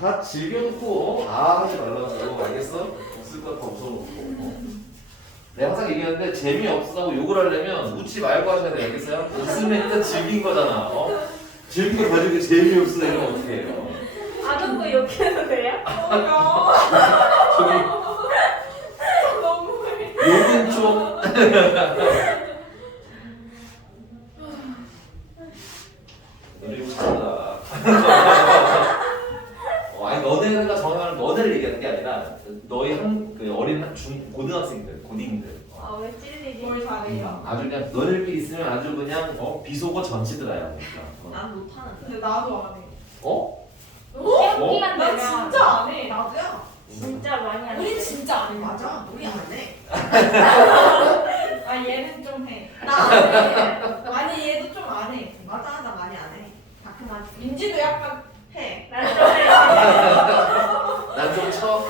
다 즐겨놓고 하지 말라고. 알겠어? 없을 거 다 웃어놓고. 내가 항상 얘기하는데 재미없다고 욕을 하려면 웃지 말고 하셔야 돼요. 알겠어요? 웃으면 일단 즐긴 거잖아. 즐긴 거 가지고 재미없어 이러면 어떡해요. 아는 거 욕해도 돼요? 저기 너무해. 욕은 좀 노리고 싶다. 아니 너네가 정말 너네를 얘기하는 게 아니라 너희 그 어린 고등학생들, 고딩들. 아, 왜 찔리지? 뭘 잘해요? 아주 그냥 너네들끼리 있으면 아주 그냥 비속어 전치더라야 그러니까. 난 못하는데. 근데 나도 안 해. 시험 기간 나 되면 진짜 안 해. 나도야. 진짜 많이 하는데. 우린 진짜 안 해. 맞아. 우리 안 해. 아 얘는 좀 해. 나 안 해. 아니 얘도 좀 안 해. 맞아. 나 많이 안 해. 다크만. 민지도 약간 해. 난 좀 해. 난 좀 쳐.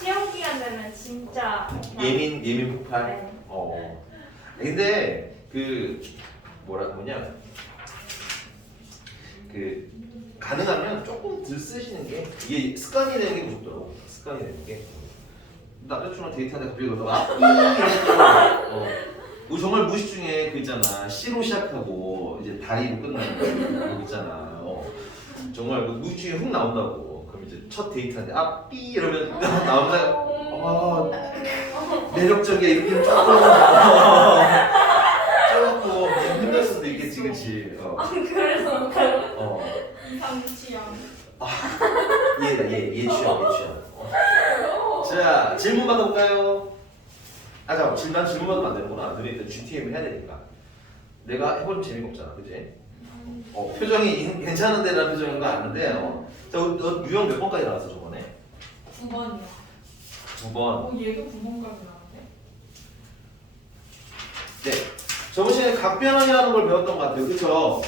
시험 기간 되면 진짜 예민 폭발. 네. 근데 그 뭐라 그러냐 그 가능하면 조금 덜 쓰시는 게 이게 습관이 되는 게 무섭더라고. 습관이 되는 게 남자친구랑 데이트하는데 갑자기 너가 우리 정말 무의식 중에 그 있잖아 C로 시작하고 이제 다리로 끝나는 거 있잖아. 정말 그 무의식 중에 훅 나온다고. 그럼 이제 첫 데이트하는데 삐 이러면 남자가 매력적이야 이렇게 조금 힘들 수도 있겠지, 그렇지? 그래서 이상 취향. 얘 취향. 자, 질문 받아볼까요? 잠깐, 질문 받으면 안 되는구나. 너네 일단 GTM을 해야 되니까. 내가 해보면 재미가 없잖아, 그지? 표정이 괜찮은데 라는 표정인 거 아는데, 자, 너 유형 몇 번까지 나왔어, 저번에? 9번이요. 9번. 얘도 9번까지 나왔네. 네. 저번 시간에 각변환이라는 걸 배웠던 것 같아요, 그쵸?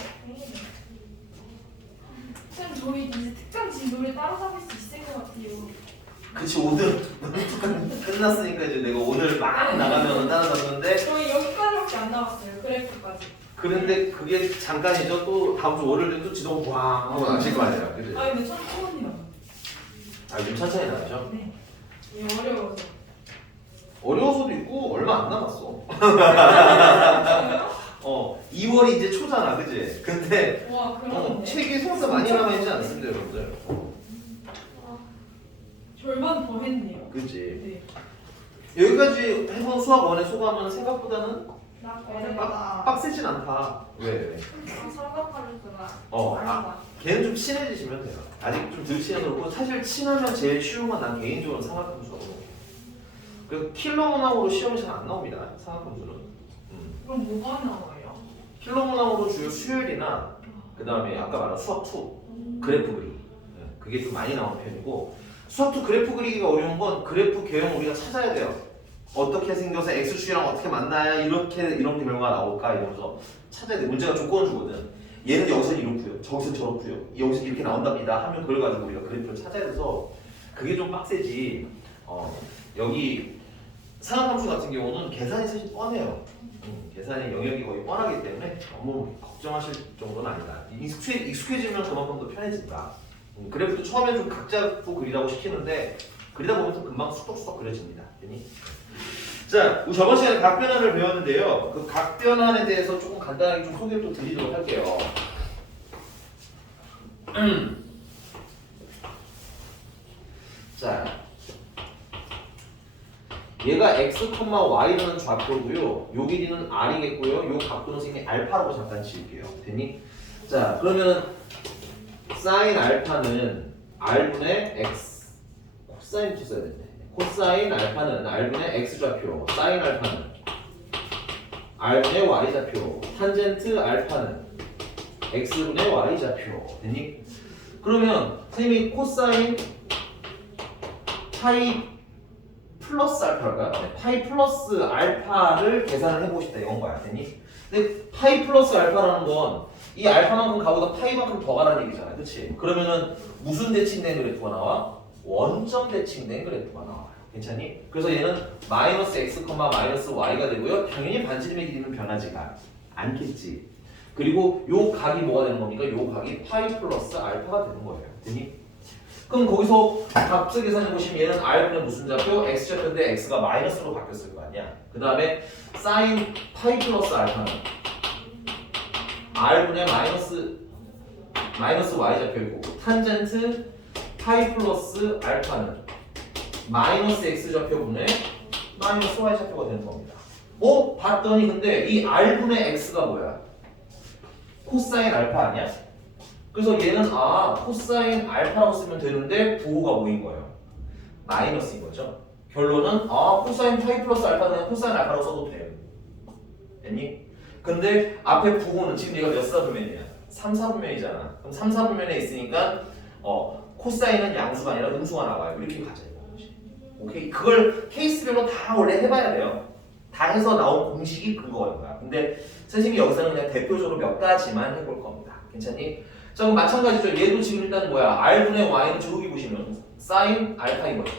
쌤 저희 이제 특강 진도를 따라잡을 수 있을 것 같아요. 그치, 오늘 끝났으니까 이제 내가 오늘 막 나가면 따라잡는데, 저희 여기까지밖에 안 나왔어요. 그래프까지. 그런데 그게 잠깐이죠. 또 다음 주 월요일에 또 지도 꽝 하고 나실 거 아니에요. 그지? 아 근데 천천히 나왔네. 좀 천천히 나가죠. 네. 이게 어려워서. 어려워서도 있고 얼마 안 남았어. 저요? 2월이 이제 초잖아, 그지? 근데 와 그러네. 책이 생각보다 많이 남아있지 않습니다, 여러분들. 절반 더 했네요. 그지? 네. 여기까지 해본 수학 원의 소감은 생각보다는 어렵다. 빡세진 않다. 왜? 삼각함수가 걔는 좀 친해지시면 돼요. 아직 좀 덜 친해서 그렇고 사실 친하면 제일 쉬운 건 난 개인적으로 삼각함수라고. 그래서 킬러 문항으로 시험이 잘 안 나옵니다. 삼각함수는. 그럼 뭐가 나와요? 킬러 문항으로 주요 수열이나 그 다음에 아까 말한 수학 2 그래프 그리기. 그게 좀 많이 나오는 편이고 수학 2 그래프 그리기가 어려운 건 그래프 개형 우리가 찾아야 돼요. 어떻게 생겨서 x축이랑 어떻게 만나야 이런 결과가 나올까 이러면서 찾아야 돼. 문제가 조건을 주거든. 얘는 여기서 이렇고요. 저기서 저렇고요. 여기서 이렇게 나온답니다. 하면 그걸 가지고 우리가 그래프를 찾아야 돼서 그게 좀 빡세지. 여기 상함수 같은 경우는 계산이 사실 뻔해요. 계산의 영역이 거의 뻔하기 때문에 너무 걱정하실 정도는 아니다. 익숙해지면 그만큼 더 편해진다. 그래프도 처음에 좀 각 잡고 그리라고 시키는데 그리다 보면 또 금방 수덕수덕 그려집니다. 자, 우리 저번 시간에 각변환을 배웠는데요. 그 각변환에 대해서 조금 간단하게 좀 소개를 또 드리도록 할게요. 자, 얘가 x, y라는 좌표고요. 요 길이는 r이겠고요. 요 각도는 선생님이 알파라고 잠깐 지을게요. 됐니? 자, 그러면은 사인 알파는 r분의 x, 코사인도 써야 되네. 코사인 알파는 r분의 x좌표, 사인 알파는 r분의 y좌표, 탄젠트 알파는 x분의 y좌표. 됐니? 그러면 선생님이 코사인 파이 플러스 알파랄까요? 네, 파이 플러스 알파를 계산을 해보고 싶다 이건 거야. 됐니? 근데 파이 플러스 알파라는 건 이 알파만큼 가보다 파이만큼 더 가라는 얘기잖아. 그치? 그러면은 무슨 대칭된 그래프가 나와? 원점 대칭된 그래프가 나와요. 괜찮니? 그래서 얘는 마이너스 x, 마이너스 y가 되고요. 당연히 반지름의 길이는 변하지가 않겠지. 그리고 요 각이 뭐가 되는 겁니까? 요 각이 파이 플러스 알파가 되는 거예요. 됐니? 그럼 거기서 각자 계산해 보시면 얘는 r분의 무슨 좌표? x좌표인데 x가 마이너스로 바뀌었을 거 아니야. 그 다음에 사인 파이 플러스 알파는 r분의 마이너스 y좌표이고 탄젠트 파이 플러스 알파는 마이너스 x좌표분의 마이너스 y좌표가 되는 겁니다. 봤더니 근데 이 r분의 x가 뭐야? 코사인 알파 아니야? 그래서 얘는 코사인 알파라고 쓰면 되는데 부호가 뭐인 거예요? 마이너스인 거죠. 결론은 코사인 파이 플러스 알파는 코사인 알파라고 써도 돼요. 됐니? 근데 앞에 부호는 지금 얘가 몇 사분면이야? 3, 4분면이잖아. 그럼 3, 4분면에 있으니까 코사인은 양수가 아니라 음수가 나와요. 이렇게 가자 이거지. 오케이? 그걸 케이스별로 다 원래 해봐야 돼요. 다 해서 나온 공식이 근거인 거야. 근데 선생님이 여기서는 그냥 대표적으로 몇 가지만 해볼 겁니다. 괜찮니? 자 그럼 마찬가지죠. 얘도 지금 일단 뭐야? r분의 y는 저기 보시면 사인 알파인 거죠.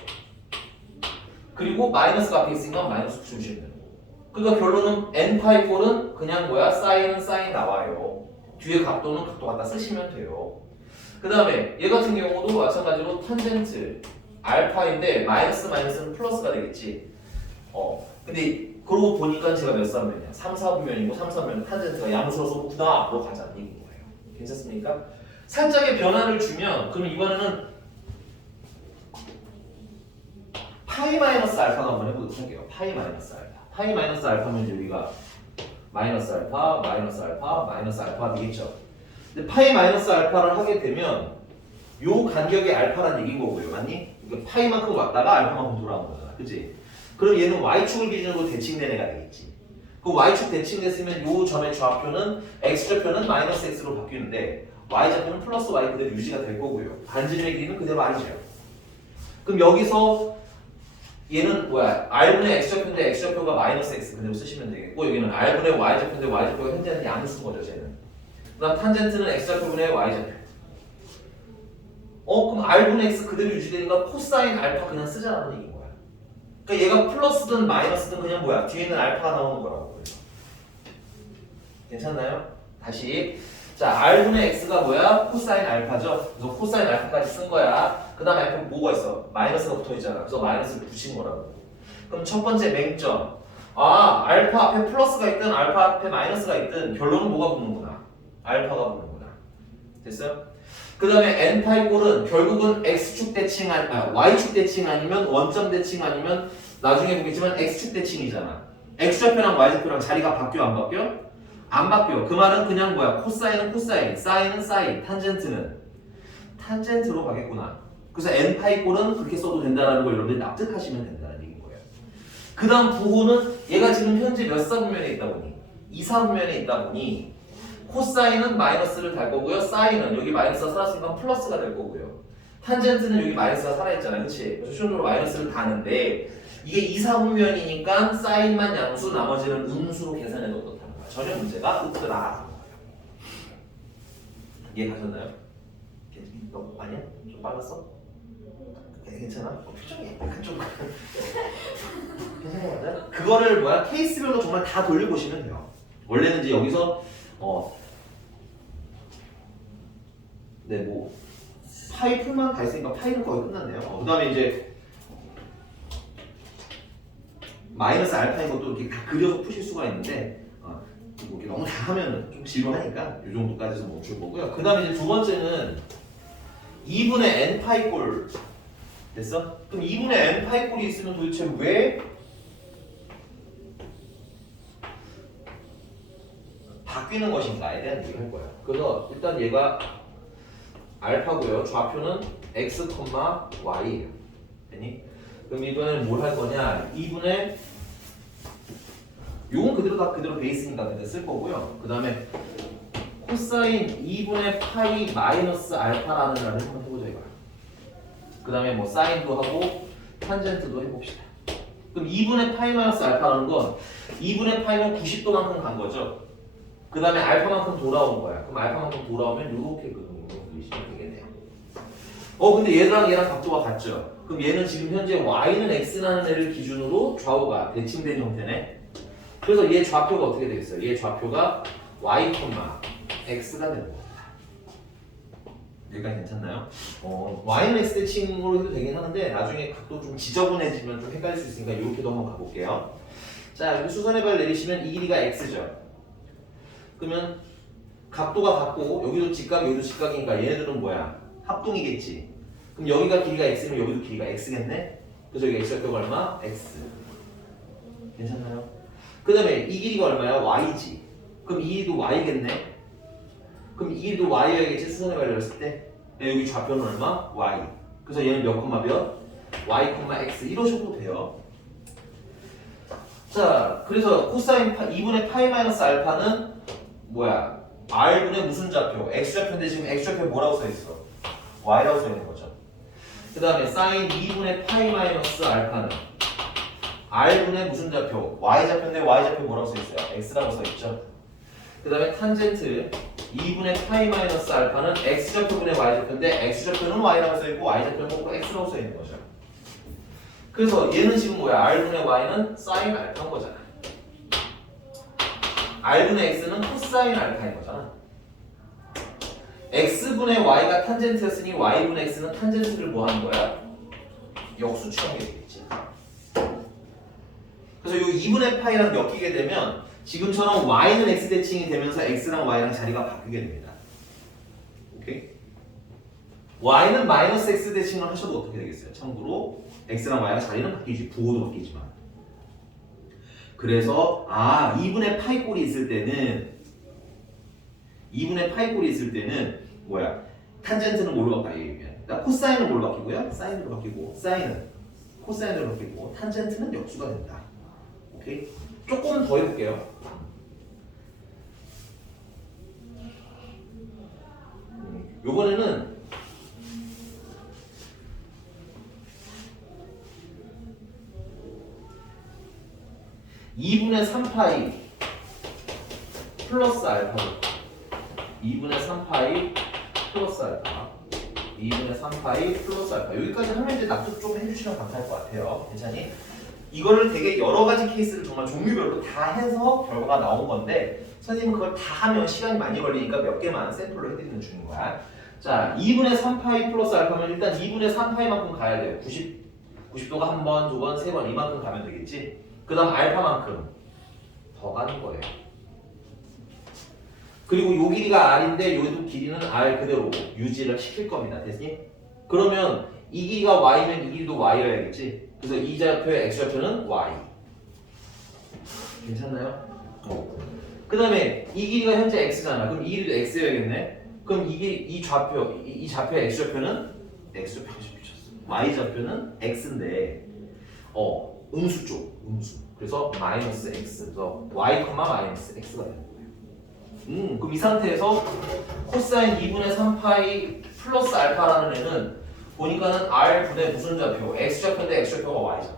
그리고 마이너스가 앞에 있으니까 마이너스 붙여주시면 되는 거고. 그러니까 결론은 n파이 꼴은 그냥 뭐야? 사인은 사인 나와요. 뒤에 각도는 각도 갖다 쓰시면 돼요. 그 다음에 얘 같은 경우도 마찬가지로 탄젠트 알파인데 마이너스는 플러스가 되겠지. 근데 그러고 보니까 제가 몇 사분면이야? 3, 4분면이고 3, 4분면 탄젠트가 양수로서 구나로 가자는 얘기인 거예요. 괜찮습니까? 살짝의 변화를 주면 그럼 이번에는 파이 마이너스 알파가 한번 해보도록 할게요. 파이 마이너스 알파. 파이 마이너스 알파면 여기가 마이너스 알파, 마이너스 알파, 마이너스 알파가 되겠죠. 근데 파이 마이너스 알파를 하게 되면 요 간격의 알파란 얘기인 거고요. 맞니? 이거 파이만큼 왔다가 알파만큼 돌아온 거잖아. 그치? 그럼 얘는 y축을 기준으로 대칭된 애가 되겠지. 그 y축 대칭됐으면 요 점의 좌표는 x좌표는 마이너스 x로 바뀌는데 y좌표는 플러스 y 그대로 유지가 될 거고요. 반지름의 길이는 그대로 r이죠. 그럼 여기서 얘는 뭐야? r분의 x좌표인데 x좌표가 마이너스 x 그대로 쓰시면 되겠고 여기는 r분의 y좌표인데 y좌표가 현재는 양수인 거죠. 쟤는. 그 다음 탄젠트는 x좌표분의 y좌표. 그럼 r분의 x 그대로 유지되니까 코사인 알파 그냥 쓰자라는 얘기인 거야. 그러니까 얘가 플러스든 마이너스든 그냥 뭐야? 뒤에는 알파가 나오는 거라고. 괜찮나요? 다시. 자, r분의 x가 뭐야? 코사인 알파죠? 그래서 코사인 알파까지 쓴 거야. 그 다음에 앞에 뭐가 있어? 마이너스가 붙어 있잖아. 그래서 마이너스를 붙인 거라고. 그럼 첫 번째 맹점. 알파 앞에 플러스가 있든 알파 앞에 마이너스가 있든 결론은 뭐가 붙는구나? 알파가 붙는구나. 됐어요? 그 다음에 n파이 꼴은 결국은 x축 대칭 y축 대칭 아니면 원점 대칭 아니면 나중에 보겠지만 x축 대칭이잖아. x좌표랑 y좌표랑 자리가 바뀌어 안 바뀌어? 안 바뀌어. 그 말은 그냥 뭐야? 코사인은 코사인, 사인은 사인, 탄젠트는 탄젠트로 가겠구나. 그래서 n파이 꼴은 그렇게 써도 된다는 걸 여러분들이 납득하시면 된다는 얘기인 거예요. 그 다음 부호는 얘가 지금 현재 몇 사분면에 있다 보니? 2사분면에 있다 보니 코사인은 마이너스를 달 거고요. 사인은 여기 마이너스가 살았으니까 플러스가 될 거고요. 탄젠트는 여기 마이너스가 살아있잖아요. 그치? 그래서 쇼으로 마이너스를 다는데 이게 2사분면이니까 사인만 양수 나머지는 음수로 계산해도 어떻다는 거야. 전혀 문제가 없더라. 이해 가셨나요? 아니야? 좀 빨랐어? 괜찮아? 표정이 약간 좀 괜찮은 거 맞아? 그거를 뭐야? 케이스별로 정말 다 돌려보시면 돼요. 원래는 이제 여기서 뭐 파이 풀만 다 있으니까 파이는 거의 끝났네요. 그 다음에 이제 마이너스 알파인 것도 이렇게 다 그려서 푸실 수가 있는데 이렇게 너무 다 하면 좀 지루하니까 이 정도까지 좀 멈출 거고요. 그 다음에 이제 두 번째는 2분의 n파이 꼴 됐어? 그럼 2분의 n파이 꼴이 있으면 도대체 왜 바뀌는 것인가에 대한 얘기를 할 거야. 그래서 일단 얘가 알파고요. 좌표는 x, y예요. 됐니? 그럼 이번에는 뭘 할 거냐? 2분의 요건 그대로 다 그대로 베이스니까 그대로 쓸 거고요. 그 다음에 코사인 2분의 파이 마이너스 알파라는 걸 한번 해보자 이거야. 그 다음에 뭐 사인도 하고 탄젠트도 해봅시다. 그럼 2분의 파이 마이너스 알파라는 건 2분의 파이는 90도만큼 간 거죠. 그 다음에 알파만큼 돌아온 거야. 그럼 알파만큼 돌아오면 이렇게 그리시면 되겠네요. 근데 얘랑 각도가 같죠? 그럼 얘는 지금 현재 y는 x라는 애를 기준으로 좌우가 대칭된 형태네. 그래서 얘 좌표가 어떻게 되겠어요? 얘 좌표가 y, x가 되는 겁니다. 여기까지 괜찮나요? y는 x 대칭으로 해도 되긴 하는데 나중에 각도 좀 지저분해지면 좀 헷갈릴 수 있으니까 이렇게도 한번 가볼게요. 자, 여기 수선의 발 내리시면 이 길이가 x죠. 그러면 각도가 같고 여기도 직각 여기도 직각이니까 얘네들은 뭐야? 합동이겠지. 그럼 여기가 길이가 x면 여기도 길이가 x겠네? 그래서 여기 x좌표가 얼마? x. 괜찮나요? 그 다음에 이 길이가 얼마야? y지. 그럼 이 길이도 y겠네? 그럼 이 길이도 y여야겠지? 수선의 발을 열었을 때 여기 좌표는 얼마? y. 그래서 얘는 몇 콤마 몇? y, x 이러셔도 돼요. 자, 그래서 코사인 2분의 파이 마이너스 알파는 뭐야? r분의 무슨 좌표? x좌표인데 지금 x좌표에 뭐라고 써있어? y라고 써있는 거죠. 그 다음에 사인 2분의 파이 마이너스 알파는 r분의 무슨 좌표? y좌표인데 y좌표에 뭐라고 써있어요? x라고 써있죠. 그 다음에 탄젠트 2분의 파이 마이너스 알파는 x좌표분의 y좌표인데 x좌표는 y라고 써있고 y좌표는 거꾸로 x라고 써있는 거죠. 그래서 얘는 지금 뭐야? r분의 y는 사인 알파인 거잖아. r분의 x는 코사인 알파인 거잖아. x분의 y가 탄젠트였으니 y분의 x는 탄젠트를 뭐 하는 거야? 역수 취하게 되겠지. 그래서 이 2분의 파이랑 엮이게 되면 지금처럼 y는 x 대칭이 되면서 x랑 y랑 자리가 바뀌게 됩니다. 오케이? y는 마이너스 x 대칭을 하셔도 어떻게 되겠어요? 참고로 x랑 y랑 자리는 바뀌지. 부호도 바뀌지만. 그래서 2분의 파이 꼴이 있을 때는 뭐야? 탄젠트는 뭘로 바뀌면? 코사인은 뭘로 바뀌고요? 사인으로 바뀌고 사인은 코사인으로 바뀌고 탄젠트는 역수가 된다. 오케이? 조금 더 해볼게요. 요번에는 2분의 3파이 플러스 알파 2분의 3파이 플러스 알파 2분의 3파이 플러스 알파 여기까지 하면 이제 납득 좀 해주시면 감사할 것 같아요. 괜찮니? 이거를 되게 여러 가지 케이스를 정말 종류별로 다 해서 결과가 나온 건데 선생님은 그걸 다 하면 시간이 많이 걸리니까 몇 개만 샘플로 해드리는 중인 거야. 자, 2분의 3파이 플러스 알파면 일단 2분의 3파이만큼 가야 돼요. 90도가 한 번, 두 번, 세 번 이만큼 가면 되겠지. 그 다음 알파만큼 더 가는 거예요. 그리고 요 길이가 r인데 요도 길이는 r 그대로 유지를 시킬 겁니다. 됐니? 그러면 이 길이가 y면 이 길이도 y여야겠지. 그래서 이 좌표의 x좌표는 y. 괜찮나요? 그 다음에 이 길이가 현재 x잖아. 그럼 이 길이도 x여야겠네. 그럼 이 좌표의 x좌표는 x좌표가 붙였어. y좌표는 x인데 음수 쪽, 음수. 그래서 마이너스 x. 그래서 y, 마이너스 x가 되는 거예요. 그럼 이 상태에서 코사인 2분의 3파이 플러스 알파라는 애는 보니까는 r분의 무슨 좌표? x좌표인데 x좌표가 y잖아.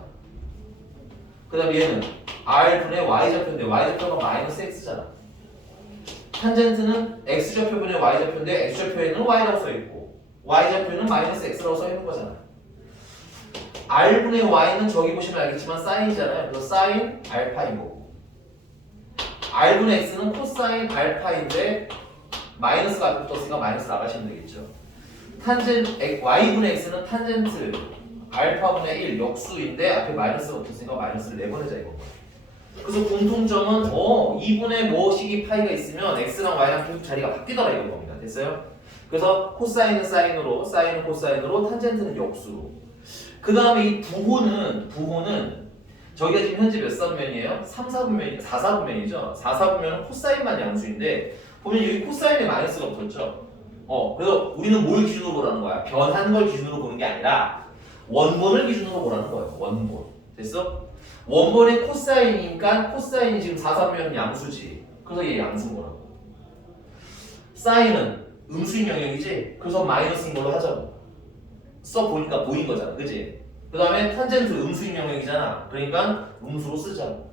그 다음에 얘는 r분의 y좌표인데 y좌표가 마이너스 x잖아. 탄젠트는 x좌표분의 y좌표인데 x좌표에는 y라고 써있고 y좌표는 마이너스 x라고 써있는 거잖아. r분의 y는 저기 보시면 알겠지만 사인이잖아요. 그래서 사인 알파인 거고 r분의 x는 코사인 알파인데 마이너스가 앞에 붙었으니까 마이너스 나가시면 되겠죠. y분의 x는 탄젠트 알파분의 1 역수인데 앞에 마이너스가 붙었으니까 마이너스를 내보내자 이거예요. 그래서 공통점은 2분의 뭐식이 파이가 있으면 x랑 y랑 계속 자리가 바뀌더라 이런 겁니다. 됐어요? 그래서 코사인은 사인으로 사인은 코사인으로 탄젠트는 역수로 그 다음에 이 부호는 저희가 지금 현재 몇 사분면이에요? 3, 4분면이 4, 4분면이죠? 4, 4분면은 코사인만 양수인데 보면 여기 코사인에 마이너스가 붙었죠? 그래서 우리는 뭘 기준으로 보라는 거야? 변한 걸 기준으로 보는 게 아니라 원본을 기준으로 보라는 거예요. 원본. 됐어? 원본의 코사인이니까 코사인이 지금 4, 4분면은 양수지. 그래서 얘 양수인 거라고. 사인은 음수인 영역이지? 그래서 마이너스인 걸로 하자고. 써보니까 보인 거잖아. 그지? 그 다음에 탄젠트 음수인 영역이잖아. 그러니까 음수로 쓰자고.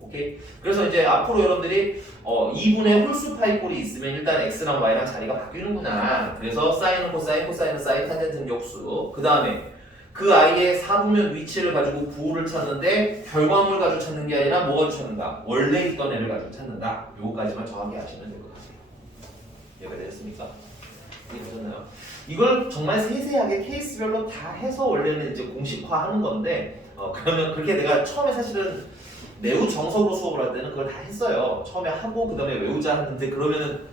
오케이? 그래서 이제 앞으로 여러분들이 2분의 홀수 파이 꼴이 있으면 일단 x랑 y랑 자리가 바뀌는구나. 그래서 사인은 코사인, 코사인은 사인, 탄젠트는 역수. 그 다음에 그 a의 4분면 위치를 가지고 부호를 찾는데 결과물 가지고 찾는 게 아니라 뭐 가지고 찾는다? 원래 있던 애를 가지고 찾는다. 요거까지만 정확히 아시면 될 것 같아요. 이해가 되셨습니까? 이해되셨나요? 이걸 정말 세세하게 케이스별로 다 해서 원래는 이제 공식화하는 건데 그러면 그렇게 내가 처음에 사실은 매우 정석으로 수업을 할 때는 그걸 다 했어요. 처음에 하고 그 다음에 외우자 하는데 그러면은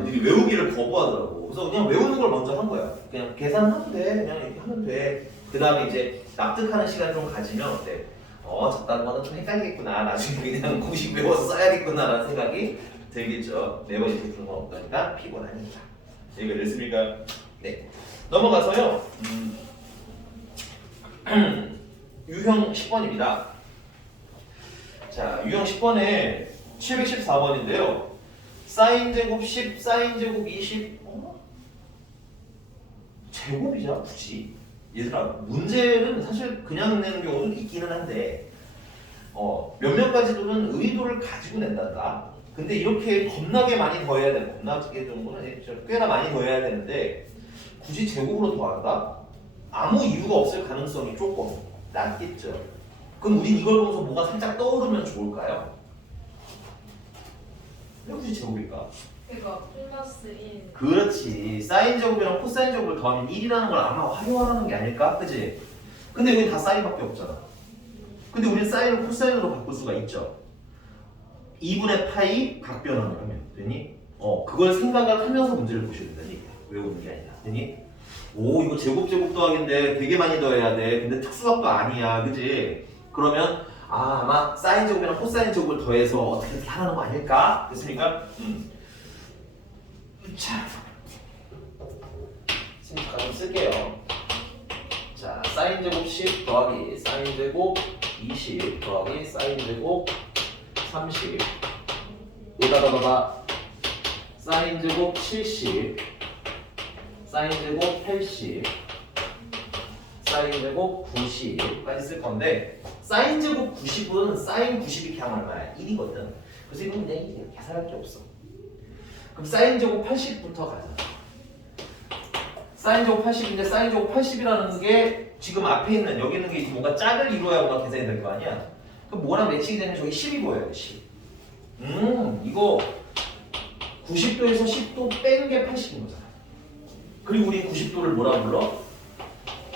애들이 외우기를 거부하더라고. 그래서 그냥 외우는 걸 먼저 한 거야. 그냥 계산하면 돼. 그냥 이렇게 하면 돼. 그 다음에 이제 납득하는 시간 좀 가지면 어때? 저딴 거는 좀 헷갈리겠구나. 나중에 그냥 공식 외워서 써야겠구나라는 생각이 들겠죠. 매번 이렇게 그런 건 없다니까 피곤하니까. 여기가 됐습니까? 네. 넘어가서요. 유형 10번입니다. 자, 유형 10번에 714번인데요. 사인 제곱 10, 사인 제곱 20. 제곱이자 굳이. 얘들아, 문제는 사실 그냥 내는 경우도 있기는 한데 몇몇 가지들은 의도를 가지고 낸단다. 근데 이렇게 겁나게 많이 더해야 돼. 겁나게 정도는 꽤나 많이 더해야 되는데 굳이 제곱으로 더한다? 아무 이유가 없을 가능성이 조금 낮겠죠. 그럼 우린 이걸 보면서 뭐가 살짝 떠오르면 좋을까요? 왜 굳이 제곱일까? 그거 플러스 1. 그렇지. 사인 제곱이랑 코사인 제곱을 더하면 1이라는 걸 아마 활용하라는 게 아닐까? 그치? 근데 여긴 다 사인밖에 없잖아. 근데 우린 사인을 코사인으로 바꿀 수가 있죠. 2분의 파이 각변환을 하면 되니? 그걸 생각을 하면서 문제를 보셔야 된다는 얘기야. 외우는 게 아니라. 되니? 오, 이거 제곱 더하기인데 되게 많이 더해야 돼. 근데 특수각도 아니야. 그지? 그러면 아마 사인 제곱이랑 코사인 제곱을 더해서 어떻게 하라는 거 아닐까? 됐습니까? 자, 생각 좀 쓸게요. 자, 사인 제곱 10 더하기 사인 제곱 20 더하기 사인 제곱 30 여기다가 사인 제곱 70 사인 제곱 80 사인 제곱 90까지 쓸 건데 사인 제곱 90은 사인 90이 그냥 얼마야? 1이거든. 그래서 이건 그냥 이렇게 계산할 게 없어. 그럼 사인 제곱 80부터 가자. 사인 제곱 80인데 사인 제곱 80이라는 게 지금 앞에 있는 여기 있는 게 뭔가 짝을 이루어야 뭔가 계산이 될 거 아니야? 그럼 뭐랑 매칭이 되면 저기 10이 보여야 돼. 10. 이거 90도에서 10도 빼는 게 80인 거잖아. 그리고 우리 90도를 뭐라 불러?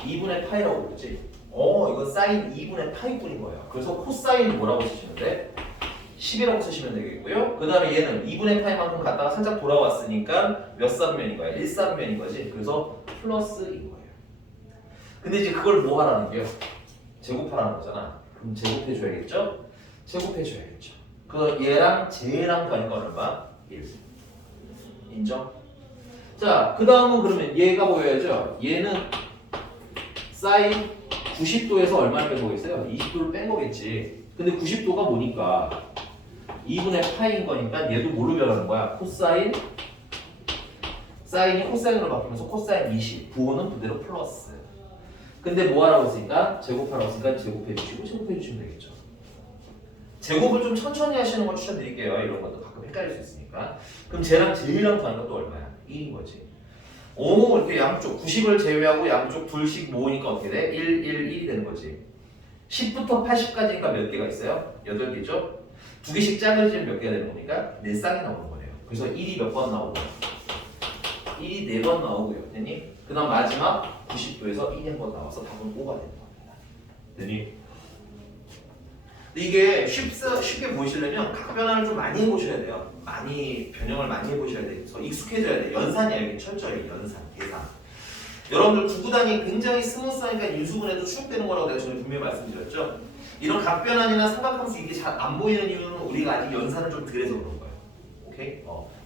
2분의 파이라고 부르지. 이건 사인 2분의 파이뿐인 거예요. 그래서 코사인 뭐라고 쓰시면 돼? 10이라고 쓰시면 되겠고요. 그 다음에 얘는 2분의 파이만큼 갔다가 살짝 돌아왔으니까 몇 사분면인 거야? 1사분면인 거지. 그래서 플러스인 거예요. 근데 이제 그걸 뭐 하라는 게요? 제곱하라는 거잖아. 그럼 제곱해줘야겠죠? 제곱해줘야겠죠. 그 얘랑 쟤랑 더하니까 얼마? 1. 인정? 자, 그 다음은 그러면 얘가 보여야죠? 얘는 사인 90도에서 얼마를 뺀 거겠어요? 20도를 뺀 거겠지. 근데 90도가 뭐니까 2분의 파이인 거니까 얘도 뭘로 변하는 거야? 코사인 사인이 코사인으로 바뀌면서 코사인 20 부호는 그대로 플러스. 근데 뭐 하라고 했으니까? 제곱하라고 했으니까 제곱해 주시면 되겠죠. 제곱을 좀 천천히 하시는 걸 추천드릴게요. 이런 것도 가끔 헷갈릴 수 있으니까. 그럼 쟤랑 제이랑 더하니까 또 얼마야? 1인 거지. 오, 이렇게 양쪽 90을 제외하고 양쪽 둘씩 모으니까 어떻게 돼? 1, 1, 1이 되는 거지. 10부터 80까지니까 몇 개가 있어요? 8개죠? 두 개씩 짝을 지으면 몇 개가 되는 겁니까? 4쌍이 나오는 거예요. 그래서 1이 몇 번 나오고 1이 4번 나오고요. 됐니? 그 다음 마지막 90도에서 1이 한 번 나와서 답은 5가 되는 겁니다. 됐니? 근데 이게 쉽게 보이시려면 각변환을 좀 많이 해보셔야 돼요. 변형을 많이 해보셔야 돼요. 그래서 익숙해져야 돼요. 연산이야. 이게 철저히 연산, 계산. 여러분들 구구단이 굉장히 스무스하니까 인수분해도 추측되는 거라고 내가 전에 분명히 말씀드렸죠. 이런 각변환이나 삼각함수 이게 잘 안 보이는 이유는 우리가 아직 연산을 좀 덜 해서 그런 거예요. 오케이?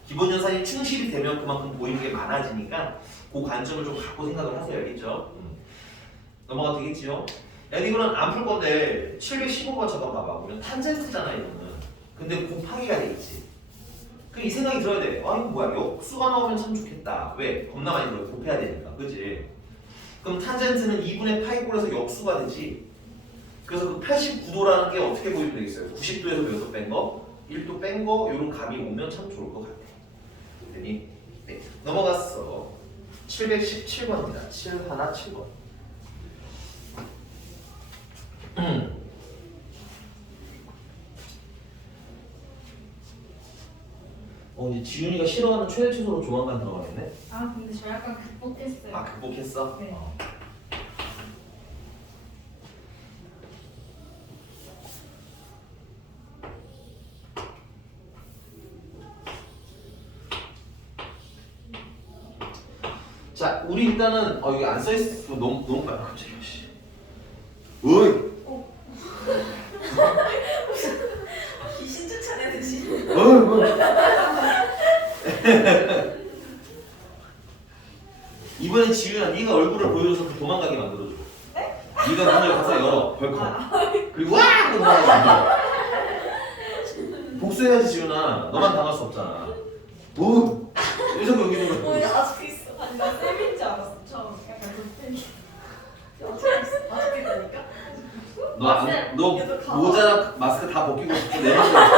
기본 연산이 충실이 되면 그만큼 보이는 게 많아지니까 그 관점을 좀 갖고 생각을 하세요. 알겠죠? 넘어가 되겠지요? 이거는 안 풀 건데 715번 잠깐 봐봐. 우리는 탄젠트잖아 이거는. 근데 곱하기가 돼 있지. 그 이 생각이 들어야 돼. 이거 뭐야? 역수가 나오면 참 좋겠다. 왜? 겁나 많이 들어. 곱해야 되니까. 그치? 그럼 탄젠트는 2분의 파이꼴에서 역수가 되지. 그래서 그 89도라는 게 어떻게 보이면 되겠어요? 90도에서 몇 도 뺀 거? 1도 뺀 거? 이런 감이 오면 참 좋을 것 같아. 그랬더니 네. 넘어갔어. 717번입니다. 717번. 이제 지윤이가 싫어하는 최대 최소로 조만간 들어가겠네. 아 근데 저 약간 극복했어요. 아 극복했어? 네. 자, 우리 일단은 여기 안 써 있어. 너무 빨라 갑자기. 씨. 어이. 귀신 쫓아내듯이. 어이. 이번엔 지윤아, 네가 얼굴을 보여줘서 그 도망가게 만들어줘. 네? 네가 문을 가서 열어. 벌컥. 그리고 와! 하고 도망가게. 복수해야지 지윤아. 너만 당할 수 없잖아. 뭐? 왜 자꾸 여기 있는 거야? 아직도 있어. 아니 나 쌤인 줄 알았어. 처음 약간 쌤이. 아직도 있다니까? 너 계속 가봐. 모자랑 마스크 다 벗기고 싶어 내는 거야.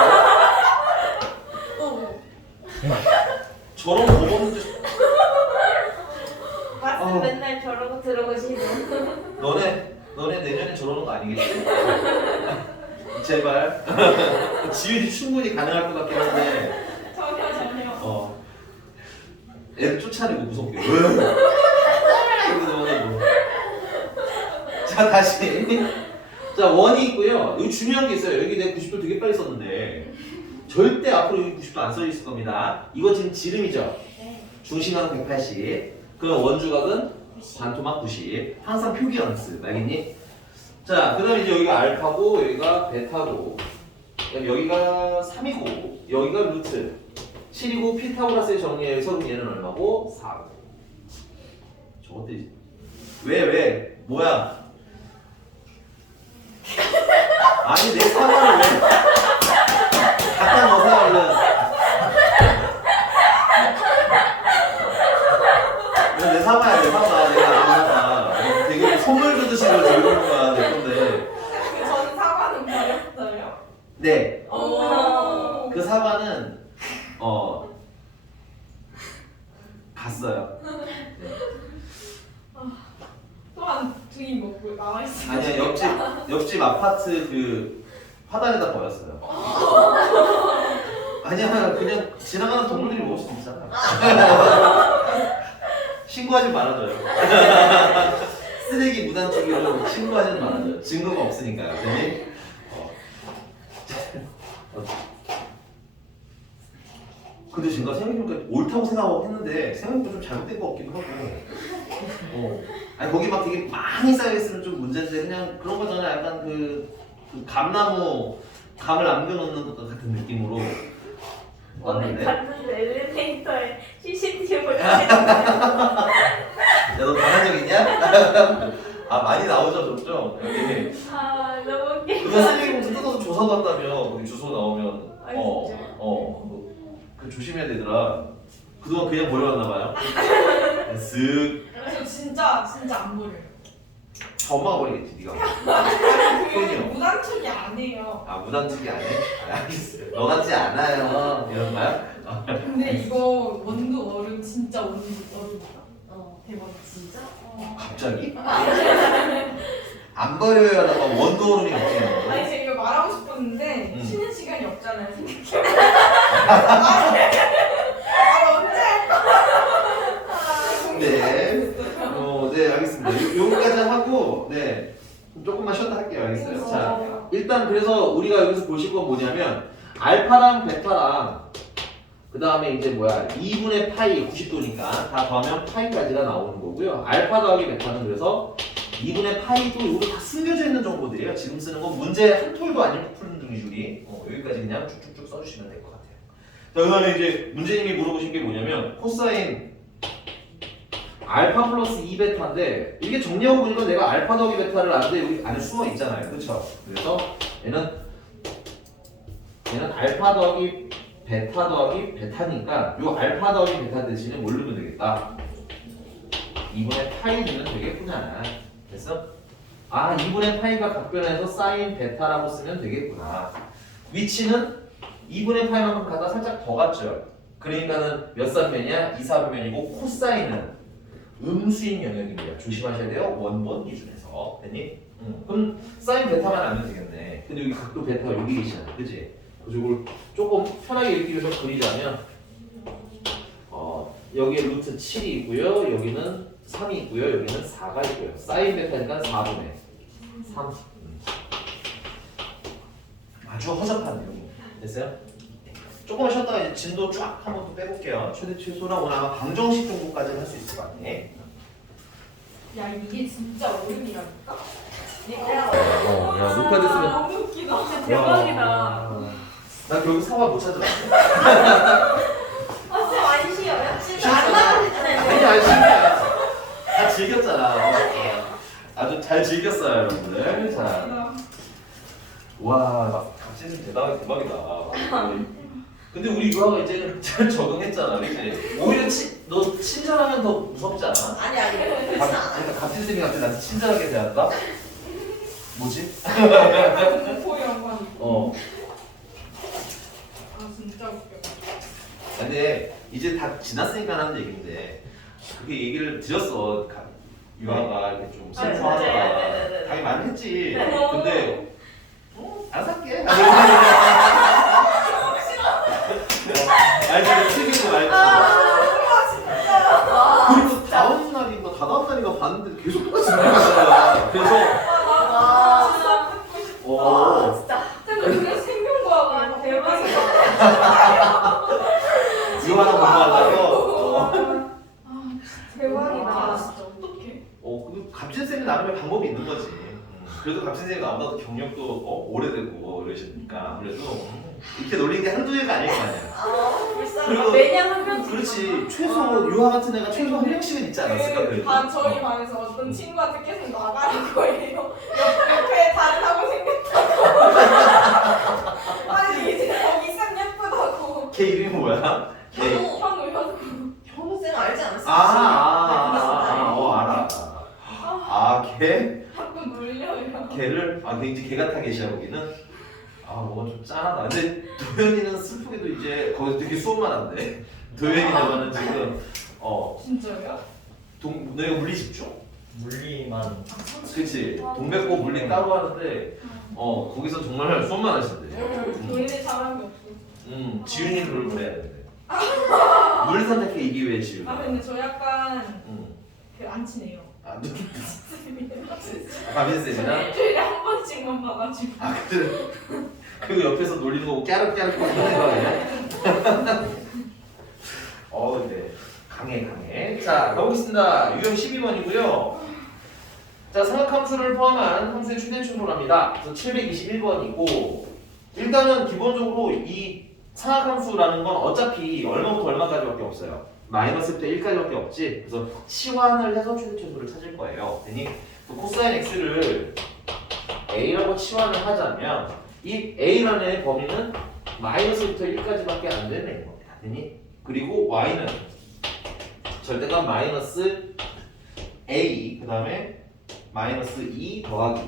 저런 거 먹었는데 마스 맨날 저러고 들어오시고. 너네 내년에 저러는 거 아니겠지? 제발. 지윤이 충분히 가능할 것 같긴 한데 전혀. 애들 쫓아내고 무섭게. 이러고. 자 다시. 자 원이 있고요. 여기 중요한 게 있어요. 여기 내가 90도 되게 빨리 썼는데 절대 앞으로 여기 90도 안 써 있을 겁니다. 이거 지금 지름이죠. 네. 중심각은 180. 그럼 원주각은 반토막 90. 항상 표기 연습. 알겠니? 자 그다음에 이제 여기가 알파고 여기가 베타고 그다음에 여기가 3이고 여기가 루트 7이고 피타고라스의 정리에서 그럼 얘는 얼마고? 4고. 저것들 왜 뭐야? 아니 내 사과를 왜 갖다 넣으세요 얼른. 내 사과야 내 사과. 내가 안 사과. 되게 선물 주듯이 걸 들고 있는 거야 내 건데. 저는 사과는 버렸어요. 네. 오. 그 사과는 갔어요. 네. 또한 두입 먹고 나와 있어요. 아니야 옆집 아파트 그 화단에다 버렸어요. 아니야 그냥 지나가는 동물들이 먹을 수도 있잖아. 신고하지 말아줘요. 쓰레기 무단투기로 신고하지 말아줘요. 증거가 없으니까요. 네? 근데 제가 생각해보니까 옳다고 생각하고 했는데 생각보다 좀 잘못된 것 같기도 하고. 아니 거기 막 되게 많이 쌓여있으면 좀 문제인데 그냥 그런 거잖아요. 약간 그 감나무 감을 남겨놓는 것 같은 느낌으로 오늘 왔는데. 갔는데 엘리베이터에 CCTV를 야너 당한 적 있냐? 아 많이 나오죠 줬죠? 여기 아 너무 웃겨. 그거 쓰레기봉투 뜯어서 조사도 한다며 거기 주소 나오면 아, 진짜요? 그 조심해야 되더라. 그동안 그냥 버려왔나 봐요. 쓱 저 진짜 안 버려요. 엄마가 버리겠지 네가. 그게 무단투기 안 해요. 아 무단투기 안 해? 알겠어요. 너 같지 않아요. 이런 거야? 근데 이거 원두 얼음 진짜 원두 얼음이다. 대박. 진짜? 갑자기? 안 버려요 하다가 원도 오름이 아니 없지. 제가 이거 말하고 싶었는데 응. 쉬는 시간이 없잖아요. 생각해보니까. 언제 할 거야? 네. 네 알겠습니다. 여기까지 하고 네 조금만 쉬었다 할게요. 알겠어요. 자 일단 그래서 우리가 여기서 보실 건 뭐냐면 알파랑 베타랑 그 다음에 이제 뭐야 2분의 파이 90도니까 다 더하면 파이까지가 나오는 거고요. 알파 더하기 베타는 그래서 2분의 파이도 이거 다 숨겨져 있는 정보들이에요. 지금 쓰는 건 문제 한 톨도 안 읽고 푸는 중이주리. 여기까지 그냥 쭉쭉쭉 써주시면 될 것 같아요. 자, 그 다음에 이제 문제님이 물어보신 게 뭐냐면 코사인 알파 플러스 2베타인데 이게 정리하고 보니까 내가 알파 더하기 베타를 아는데 여기 안에 숨어 있잖아요. 그렇죠? 그래서 얘는 알파 더하기 베타 더하기 베타니까 요 알파 더하기 베타 대신에 뭘 넣으면 되겠다? 2분의 파이 넣으면 되겠구나. 됐어? 아 2분의 파이가 각변해서 사인 베타라고 쓰면 되겠구나. 위치는 2분의 파이만큼 가다 살짝 더 갔죠. 그러니까는 몇 사변이야? 2사변이고 코사인은 음수인 영역입니다. 조심하셔야 돼요. 원본 기준에서. 됐니? 그럼 사인 베타만 알면 되겠네. 근데 여기 각도 베타가 여기 계시잖아. 그치? 그래서 이걸 조금 편하게 읽기 위해서 그리자면 여기에 루트 7이 있고요. 여기는 3이 있고요. 여기는 4가 있고요. 사인 베타니까 4분의 3. 아주 허접한 내용. 됐어요? 조금만 쉬었다가 이제 진도 쫙 한번 또 빼볼게요. 최대 최소랑 오늘 아마 방정식 정도까지는 할 수 있을 것 같아. 야 이게 진짜 어른이라니까? 야, 녹화됐으면. 너무 웃기다. 진짜 대박이다. 나 결국 사과 못 찾았어. 쌤 안 쉬어요? 진짜 안 나가네. 아니, 안 신기해. 다 즐겼잖아. 아주 잘 즐겼어요, 여러분들. 자. 와, 갑자기 대박이다. 근데 우리 유아가 이제 잘 적응했잖아, 그치? 오히려 너 친절하면 더 무섭지 않아? 아니 그러니까 갑진 쌤이 갑자기 나한테 친절하게 대한다? 뭐지? 공포 영화. 아 진짜 웃겨. 근데 이제 다 지났으니까 하는 얘기인데 그게 얘기를 드렸어. 유아가 이렇게 좀 슬퍼하다. 네네네네. 당연히 많이 했지. 네. 근데 알아서 할게. 알지? 책임도 알지. 그리고 다음 날인가 다다음 날인가 봤는데 계속 똑같이 생각하잖아. 그래서 진짜 듣고 싶어. 어. 진짜. 근데 그게 생명과학이야. 대박이다. 유아랑 공부하다가 대박이다. 진짜 어떡해. 그 갑진 쌤이 나름의 방법이 있는 거지. 그래도 갑진 쌤이 나보다 경력도 오래되고 이러시니까 그래도 이렇게 놀린 게 한두 개가 아닐 거 아니야. 그리고 매년 한 명씩. 그렇지 최소 유아 같은 애가 최소 한 명씩은 있지 않았을까 그래도. 저희 반에서 어떤 친구한테 계속 나가는 거예요. 옆에 다른 하고 생겼다고. 아니 이제 거기 쌤 예쁘다고. 걔 이름이 뭐야? 걔. 현우. 현우 쌤 알지 않았어요? 알아. 걔? 자꾸 놀려요. 걔를 걔 이제 걔 같아 계시야 거기는. 뭔가 좀 짠하다. 근데 도현이는 슬프게도 이제 거기서 되게 수업만 한대. 도현이는 지금 진짜요? 너희가 물리 집중? 물리만 그치. 동백고 물리 따로 하는데 거기서 정말 수업만 하신대. 놀릴 사람이 없어. 지윤이 그걸 그래야 되는데. 물 선택해 이 기회에 지윤. 근데 저 약간 응. 안 친해요. 가빈 쌤이랑. 일주일에 한 번씩만 봐가지고. 그래. 그리고 옆에서 놀리는 거 깨르깨르 하는 거 아니야? 네. 강해. 자, 가보겠습니다. 유형 12번이고요. 자, 삼각함수를 포함한 함수의 최대 최소랍니다. 그래서 721번이고 일단은 기본적으로 이 삼각함수라는 건 어차피 얼마부터 얼마까지밖에 없어요. 마이너스부터 1까지밖에 없지. 그래서 치환을 해서 최대 최소를 찾을 거예요. 그러니 코사인 x를 a라고 치환을 하자면 이 a라는 범위는 마이너스부터 1까지밖에 안 되는 겁니다. 그리고 y는 절대값 마이너스 a 그 다음에 마이너스 2 더하기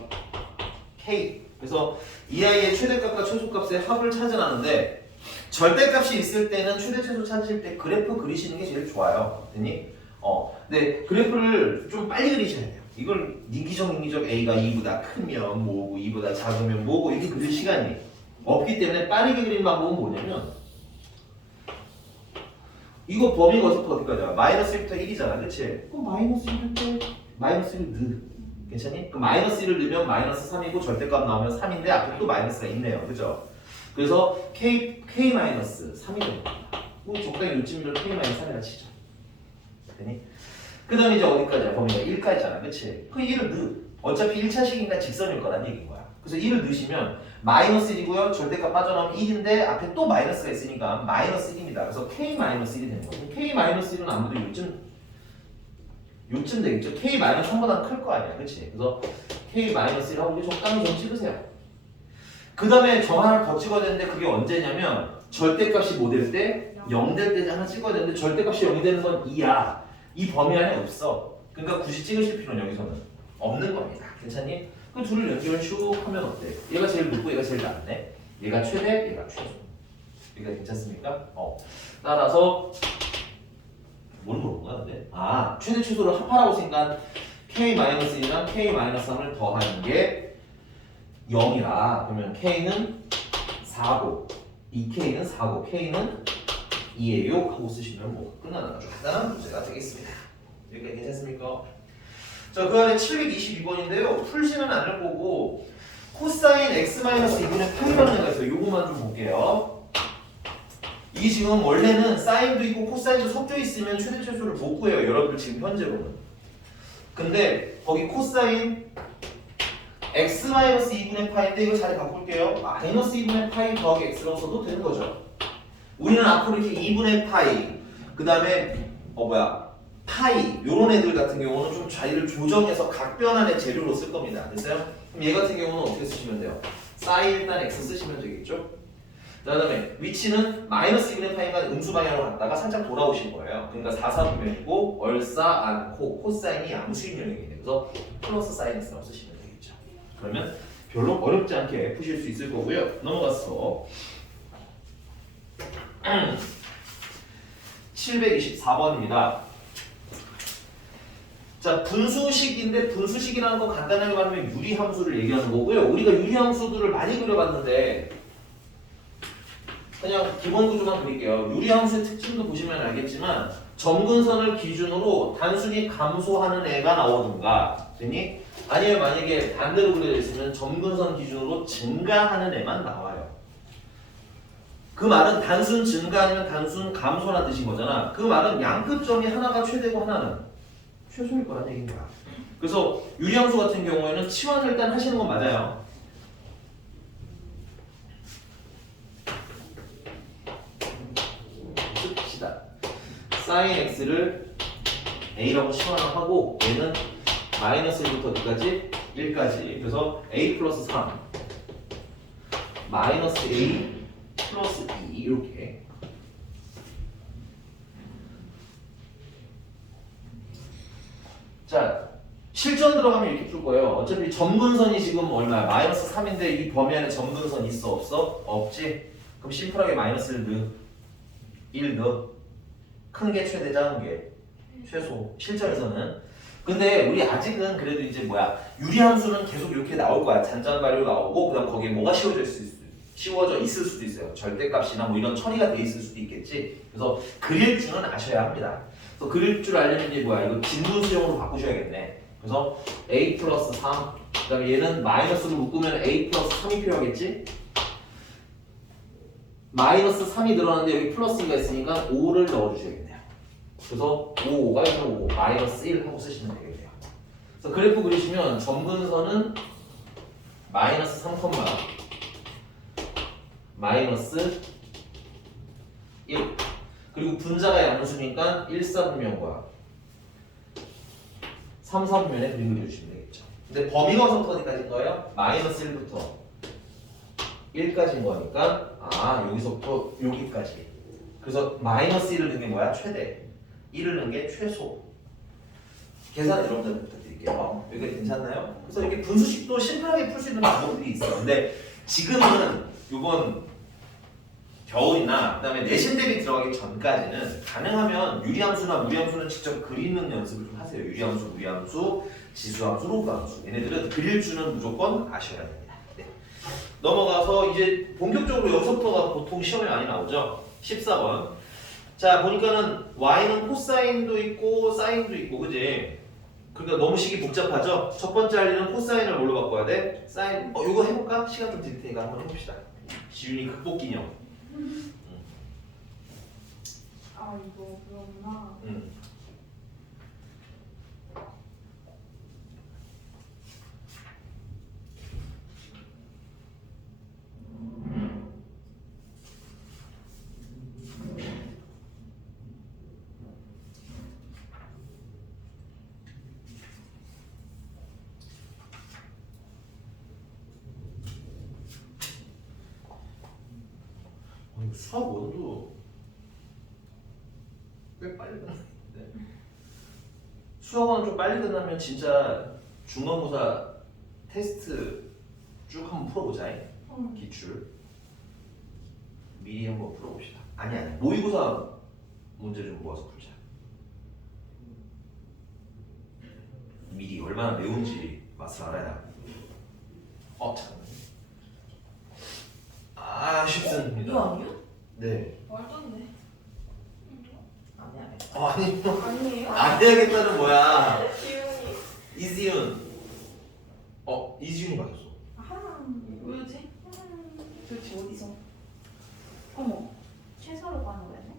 k. 그래서 이 아이의 최대값과 최소값의 합을 찾으라는데 절대값이 있을 때는 최대 최소 찾으실 때 그래프 그리시는 게 제일 좋아요. 근데 그래프를 좀 빨리 그리셔야 돼요. 이걸 이기적 a가 2보다 크면 뭐고 2보다 작으면 뭐고 이렇게 그릴 시간이 없기 때문에 빠르게 그리는 방법은 뭐냐면 이거 범위가 어디서부터 어디까지야? 마이너스 1부터 1이잖아, 그치? 그럼 마이너스 1일 때 마이너스 1을 넣어. 괜찮니? 그럼 마이너스 1을 넣으면 마이너스 3이고 절대값 나오면 3인데 앞에 또 마이너스가 있네요, 그죠? 그래서 k 마이너스 3이 됩니다. 뭐 적당히 요쯤이를 k 마이너스 3이라 치죠. 되니? 그 다음에 이제 어디까지야? 범위가 1까지잖아, 그치? 그 1을 넣어. 어차피 1차식이니까 직선일 거란 얘기인 거야. 그래서 1을 넣으시면 마이너스 1이고요. 절대값 빠져나오면 1인데 앞에 또 마이너스가 있으니까 마이너스 1입니다. 그래서 k 마이너스 1이 되는 거고 k 마이너스 1은 아무래도 요쯤 되겠죠. k 마이너스 3보다 클 거 아니야, 그치? 그래서 k 마이너스 1하고 이제 적당히 좀 찍으세요. 그 다음에 점 하나 더 찍어야 되는데 그게 언제냐면 절대값이 뭐 될 때? 0 될 때 하나 찍어야 되는데 절대값이 0이 되는 건 2야. 이 범위 안에 없어. 그러니까 굳이 찍으실 필요는 여기서는 없는 겁니다. 괜찮니? 그 둘을 연결 쭉 하면 어때? 얘가 제일 높고 얘가 제일 낮네. 얘가 최대, 얘가 최소. 얘가 괜찮습니까? 따라서 뭘 물어본 거야 근데? 최대 최소를 합하라고 생각한 k-1이랑 k-3을 더하는 게 0이라 그러면 k는 4고 2k는 4고 k는 2예요 하고 쓰시면 뭐 끝나는 아주 간단한 문제가 되겠습니다. 여기까지 괜찮습니까? 자, 그 안에 722번인데요. 풀지는 않을 거고 코사인 x-2분의 파이라는 애가 있어요. 요거만 좀 볼게요. 이 지금 원래는 사인도 있고 코사인도 섞여 있으면 최대 최소를 못 구해요. 여러분들 지금 현재로는. 근데 거기 코사인 x-2분의 파인데 이거 자리 바꿀게요. 마이너스 2분의 파이 더하기 x라고 써도 되는 거죠. 우리는 앞으로 이렇게 2분의 파이 그 다음에 파이 요런 애들 같은 경우는 좀 자리를 조정해서 각변환의 재료로 쓸 겁니다. 됐어요? 그럼 얘 같은 경우는 어떻게 쓰시면 돼요? 사인 일단 x 쓰시면 되겠죠? 그 다음에 위치는 마이너스 2분의 파이가 음수 방향으로 갔다가 살짝 돌아오신 거예요. 그러니까 4사분면이고 얼싸 않고 코사인이 양수인 영역이에요. 그래서 플러스 사인 x라고 쓰시면 되겠죠. 그러면 별로 어렵지 않게 푸실 수 있을 거고요. 넘어가서 724번입니다. 자, 분수식인데 분수식이라는 건 간단하게 말하면 유리함수를 얘기하는 거고요. 우리가 유리함수들을 많이 그려봤는데 그냥 기본 구조만 그릴게요. 유리함수의 특징도 보시면 알겠지만 점근선을 기준으로 단순히 감소하는 애가 나오든가 됐니? 아니면 만약에 반대로 그려져 있으면 점근선 기준으로 증가하는 애만 나와요. 그 말은 단순 증가 아니면 단순 감소라는 뜻인 거잖아. 그 말은 양끝점이 하나가 최대고 하나는 최소일 거란 얘기인 거야. 그래서 유리함수 같은 경우에는 치환을 일단 하시는 건 맞아요. 씁시다. 사인 x를 a라고 치환을 하고 얘는 마이너스 1부터 어디까지? 1까지. 그래서 a 플러스 3 마이너스 a 플러스 2 이렇게. 자, 실전 들어가면 이렇게 풀 거예요. 어차피 점근선이 지금 얼마야? 마이너스 3인데 이 범위 안에 점근선 있어 없어? 없지? 그럼 심플하게 마이너스를 넣어. 1 넣어. 큰 게 최대, 작은 게 최소. 실전에서는. 근데 우리 아직은 그래도 이제 유리함수는 계속 이렇게 나올 거야. 잔잔발효 나오고 그다음 거기에 뭐가 씌워져 있을 수도 있어요. 절대값이나 뭐 이런 처리가 돼 있을 수도 있겠지. 그래서 그릴 줄은 아셔야 합니다. 그래서 그릴 줄 알려면 이제 이거 진분수형으로 바꾸셔야겠네. 그래서 a 플러스 3 그다음에 얘는 마이너스로 묶으면 a 플러스 3이 필요하겠지? 마이너스 3이 늘어났는데 여기 플러스가 있으니까 5를 넣어주셔야겠네요. 그래서 5가 있는 5 마이너스 1 하고 쓰시면 되겠네요. 그래서 그래프 그리시면 점근선은 마이너스 3, 마이너스 1 그리고 분자가 양수니까 1, 4분면과 3, 4분면에 그림 그려주시면 되겠죠. 근데 범위가 어디서부터 어디까지인 거예요? 마이너스 1부터 1까지인 거니까 여기서부터 여기까지. 그래서 마이너스 1을 넣은 게 뭐야? 최대. 1을 넣은 게 최소. 계산 여러분들 부탁드릴게요. 여기가 괜찮나요? 그래서 이렇게 분수식도 심플하게 풀 수 있는 방법들이 있어요. 근데 지금은 이번 겨울이나 그다음에 내신 대비 들어가기 전까지는 가능하면 유리함수나 무리함수는 직접 그리는 연습을 좀 하세요. 유리함수, 무리함수, 지수함수, 로그함수. 얘네들은 그릴 줄은 무조건 아셔야 됩니다. 네. 넘어가서 이제 본격적으로 여기서부터가 보통 시험에 많이 나오죠. 14번. 자, 보니까는 y는 코사인도 있고 사인도 있고, 그지? 그러니까 너무 식이 복잡하죠? 첫 번째 할 일은 코사인을 뭘로 바꿔야 돼? 사인. 이거 해볼까? 시간 좀 드릴 테니까 한번 해봅시다. 지윤이 극복 기념. 이거 그렇구나. 수학 원도 꽤 빨리 끝났는데 수학 원은 좀 빨리 끝나면 진짜 중간고사 테스트 쭉 한번 풀어보자. 기출 미리 한번 풀어봅시다. 아니 모의고사 문제 좀 모아서 풀자. 미리 얼마나 매운지 맛을 알아야. 잠깐만. 쉽습니다. 이거 아니야? 네. 말도 안 돼. 아니 뭐 아니에요? 안 해야겠다는 뭐야? 기운이. 이지윤. 이지윤이 맞았어. 아하. 뭐지? 도대체 어디서? 어머, 최소로 가는 거였네?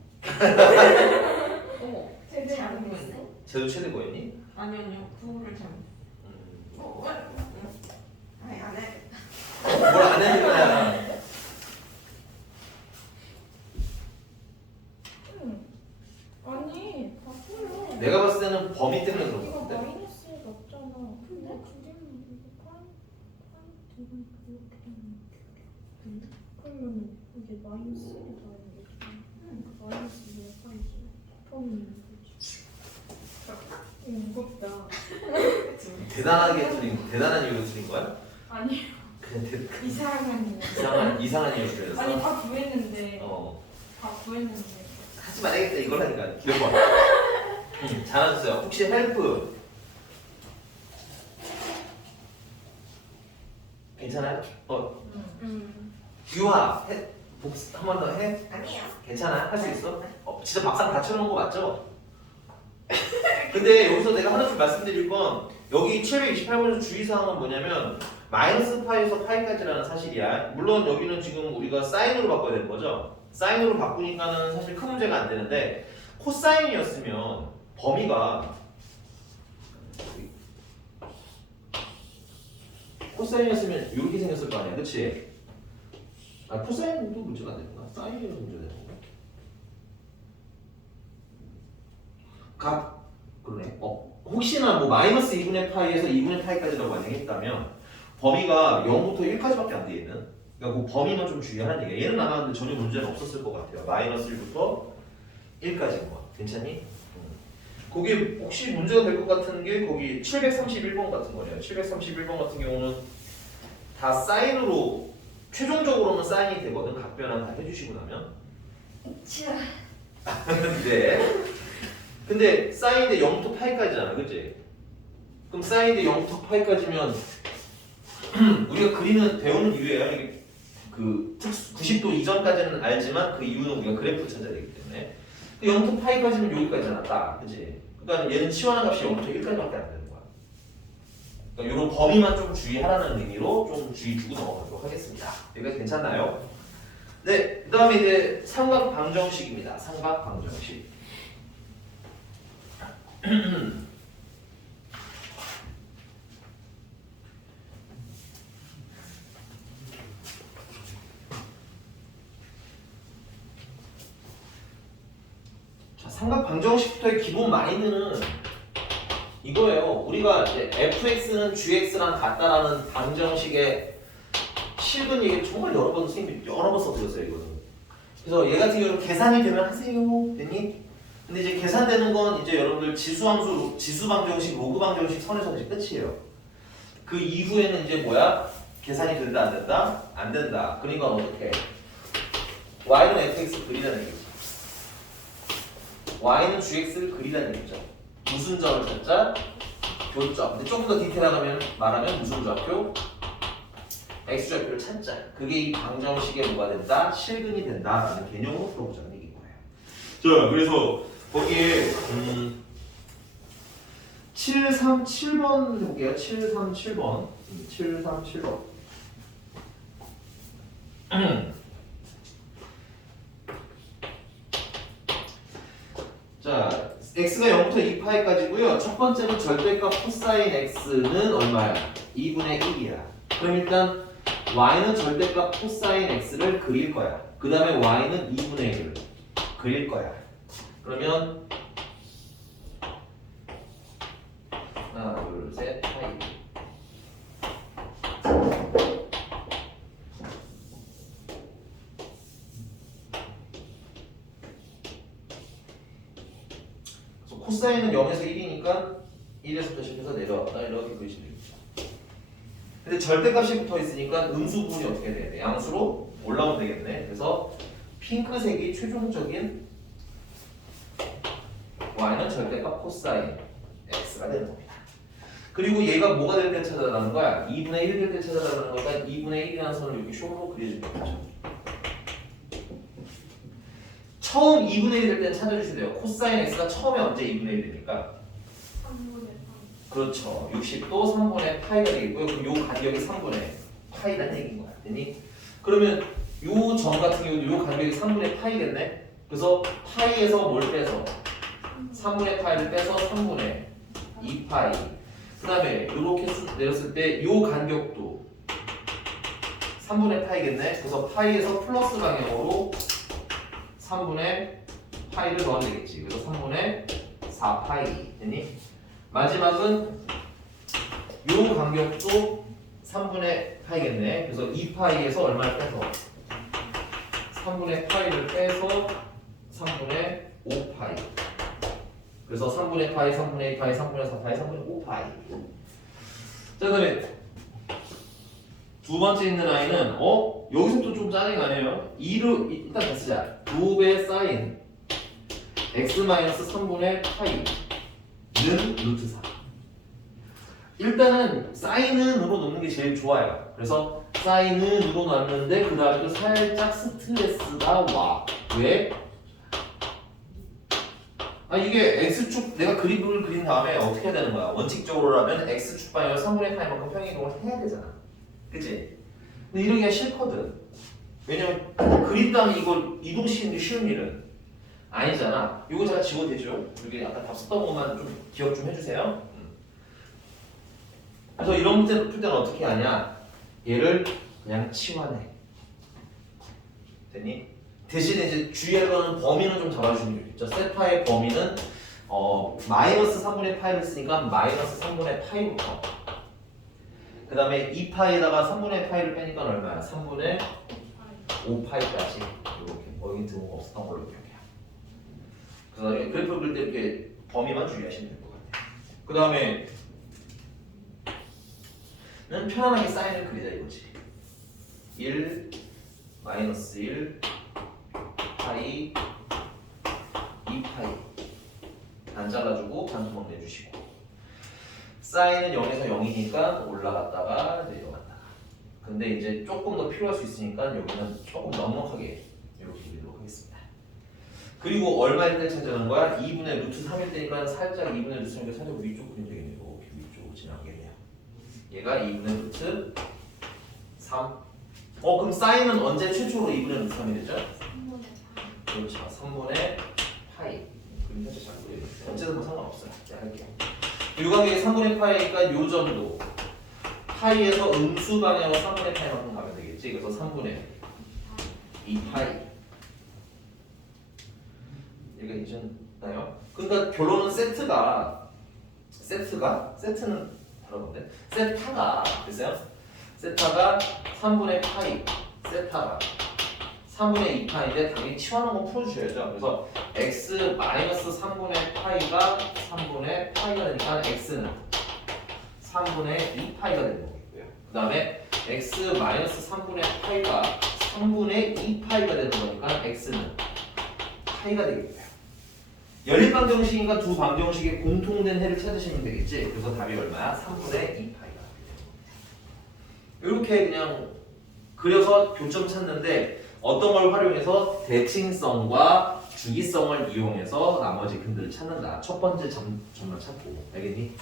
어머. 제대로 잘못 모르겠어. 했네. 쟤도 최대 거였니? 아니요. 구호를 잘못. 아니 안 해. 뭘 안 해야 거야? 아니, 바꾸요. 내가 봤을 때는 범위 때문에 그런 이거 것 같아. 마이너스가 없잖아. 근데 그림은 이거 파이 이건 이렇게 되는 근데 그러면 이게 마이너스 1이 다 있는 거지. 마이너스 2가 파이지. 곱하면 있는 거지. 무겁다. 대단한 이유로 틀린 거야? 아니, 그냥 이상한 이상한 이유로 틀렸어. 아니 다 구했는데 다 구했는데 하지 말아야겠다 이걸 하니까 기억봐. 잘하셨어요. 혹시 헬프 괜찮아요? 유하 복습 한 번 더 해? 아니에요. 괜찮아? 할 수 있어? 진짜 막상 다 쳐놓은 거 맞죠? 근데 여기서 내가 하나 좀 말씀드릴 건 여기 728번에서 주의사항은 뭐냐면 마이너스 파이에서 파이까지라는 사실이야. 물론 여기는 지금 우리가 사인으로 바꿔야 되는 거죠. 사인으로 바꾸니까는 사실 큰 문제가 안 되는데 코사인이었으면 범위가 코사인이었으면 이렇게 생겼을 거 아니야, 그렇지? 코사인도 문제가 안 되는 거야? 사인이 문제가 되는 건가? 그러네. 혹시나 뭐 마이너스 2분의 파이에서 2분의 파이까지라고 만약에 했다면 범위가 0부터 1까지밖에 안 돼 있는. 그러니까 그 범위만 좀 주의하는 얘기야. 얘는 나가는데 전혀 문제는 없었을 것 같아요. 마이너스 1부터 1까지인 거. 괜찮니? 거기 혹시 문제가 될 것 같은 게 거기 731번 같은 거예요. 731번 같은 경우는 다 사인으로 최종적으로는 사인이 되거든. 각변환 다 해주시고 나면. 네. 근데 사인인데 0부터 파이까지잖아, 그치? 그럼 사인인데 0부터 파이까지면 우리가 그리는 배우는 이유예요. 이게 그 90도 이전까지는 알지만 그 이유는 우리가 그래프를 찾아야 되기 때문에 0부터 파이까지는 여기까지잖아, 딱, 그치? 그러니까 얘는 치환한 값이 0부터 1까지밖에 안 되는 거야. 그러니까 이런 범위만 좀 주의하라는 의미로 좀 주의 주고 넘어가도록 하겠습니다. 여기까지 괜찮나요? 네, 그 다음에 이제 삼각 방정식입니다. 삼각 방정식. 자, 삼각 방정식부터의 기본 마인드는 이거예요. 우리가 이제 fx는 gx랑 같다라는 방정식의 실근 얘기 정말 여러 번 선생님이 여러 번 써드렸어요, 이거는. 그래서 얘 같은 경우는 계산이 되면 하세요, 됐니? 근데 이제 계산되는 건 이제 여러분들 지수함수, 지수방정식, 로그방정식 선에서 이제 끝이에요. 그 이후에는 이제 뭐야? 계산이 된다, 안 된다? 안 된다. 그러니까 어떻게? y는 fx 그리라는 얘기죠. y는 gx를 그리라는 얘기죠. 무슨 점을 찾자? 교점. 근데 조금 더 디테일하게 말하면 무슨 좌표? x좌표를 찾자. 그게 이 방정식의 뭐가 된다? 실근이 된다라는 개념으로 풀어보자는 얘기인 거예요. 자, 그래서 거기에 737번 해볼게요. 737번. 737번. 자, x가 0부터 2파이까지고요. 첫 번째는 절대값 코사인 x는 얼마야? 2분의 1이야. 그럼 일단 y는 절대값 코사인 x를 그릴 거야. 그 다음에 y는 2분의 1을 그릴 거야. 그러면 하나, 둘, 셋, 파이. 그래서 코사인은 0에서 1이니까 1에서부터 시작해서 내려왔다 이렇게 그리시면 됩니다. 근데 절대값이 붙어 있으니까 음수 부분이 어떻게 돼야 돼? 양수로 올라오면 되겠네. 그래서 핑크색이 최종적인 y는 절대값 코사인 x가 되는 겁니다. 그리고 얘가 뭐가 될 때 찾아달라는 거야? 2분의 1 될 때 찾아달라는 거니까 2분의 1이라는 선을 이렇게 쇼로 그려주면 되죠. 처음 2분의 1이 될 때는 찾아주시면 돼요. 코사인 x가 처음에 언제 2분의 1이 됩니까? 3분의 3. 그렇죠. 60도 3분의 파이가 되겠고요. 그럼 요 간격이 3분의 파이라는 얘기인 거야. 됐니? 그러면 요 점 같은 경우도 요 간격이 3분의 파이겠네? 그래서 파이에서 뭘 빼서? 3분의 파이를 빼서 3분의 2파이. 그 다음에 이렇게 내렸을 때 요 간격도 3분의 파이겠네? 그래서 파이에서 플러스 방향으로 3분의 파이를 더하면 되겠지. 그래서 3분의 4파이. 됐니? 마지막은 요 간격도 3분의 파이겠네. 그래서 2파이에서 얼마를 빼서 3분의 파이를 빼서 3분의 5파이. 그래서 3분의 파이, 3분의 2파이, 3분의 4파이, 3분의 5파이. 자, 그다음에 두 번째 있는 아이는 여기서부터 좀 짜증이 나네요. 2를 일단 다 쓰자. 2배 사인 x-3분의 파이는 루트 4. 일단은 사인은으로 놓는 게 제일 좋아요. 그래서 사인은으로 놨는데 그 다음에 또 살짝 스트레스가 와. 왜? 이게 x축 내가 그림을 그린 다음에 어떻게 해야 되는 거야? 원칙적으로라면 x축 방향을 3분의 파이만큼 평행이동을 해야 되잖아. 그치? 근데 이러기가 싫거든. 왜냐면 그린 다음에 이걸 이동시키는 게 쉬운 일은 아니잖아. 이거 제가 지워도 되죠? 여기 아까 답 썼던 것만 좀 기억 좀 해주세요. 그래서 이런 문제 풀 때는 어떻게 하냐? 얘를 그냥 치환해. 됐니? 대신에 이제 주의할 거는 범위는 좀 잡아주시면 좋겠죠. 세타의 범위는 마이너스 3분의 파이를 쓰니까 마이너스 3분의 파이부터 그 다음에 2파이에다가 3분의 파이를 빼니까 얼마야? 3분의 5파이까지 이렇게 여기 드문 거 없었던 걸로 기억해요. 그래서 그래프 그릴 때 이렇게 범위만 주의하시면 될 것 같아요. 그 다음에 는 편안하게 사인을 그리자 이거지. 1 마이너스 1 파이 2파이 반 잘라주고 반토막 내주시고 사인은 0에서 0이니까 올라갔다가 내려갔다가 근데 이제 조금 더 필요할 수 있으니까 여기는 조금 넉넉하게 이렇게 그리도록 하겠습니다. 그리고 얼마일 때 찾아가는 거야? 2분의 루트 3일 때니까 살짝 2분의 루트 3이니까 살짝 위쪽 그림 되겠네요. 이렇게 위쪽으로 지나가겠네요. 얘가 2분의 루트 3 그럼 사인은 언제 최초로 2분의 루트 3이 되죠? 3분의 그렇죠. 3분의 파이. 그림 살짝 잘 그리겠어요. 어쨌든 뭐 상관없어요. 제가 할게요. 요 간격이 3분의 파이니까 요 점도 파이에서 음수 방향으로 3분의 파이만큼 가면 되겠지. 그래서 3분의 2파이. 얘가 괜찮나요? 그러니까 결론은 세트는 다른 건데 세타가 됐어요? 세타가 3분의 파이 세타가 3분의 2파인데 당연히 치환한 건 풀어주셔야죠. 그래서 x-3분의 파이가 3분의 파이가 되니까 x는 3분의 2파이가 되는 거고요. 그 다음에 x-3분의 파이가 3분의 2파이가 되는 거니까 x는 파이가 되겠고요. 연립 방정식인가 두 방정식의 공통된 해를 찾으시면 되겠지. 그래서 답이 얼마야? 3분의 2파이가 이렇게 그냥 그려서 교점 찾는데 어떤 걸 활용해서 대칭성과 주기성을 이용해서 나머지 근들을 찾는다. 첫 번째 점만 찾고 알겠니?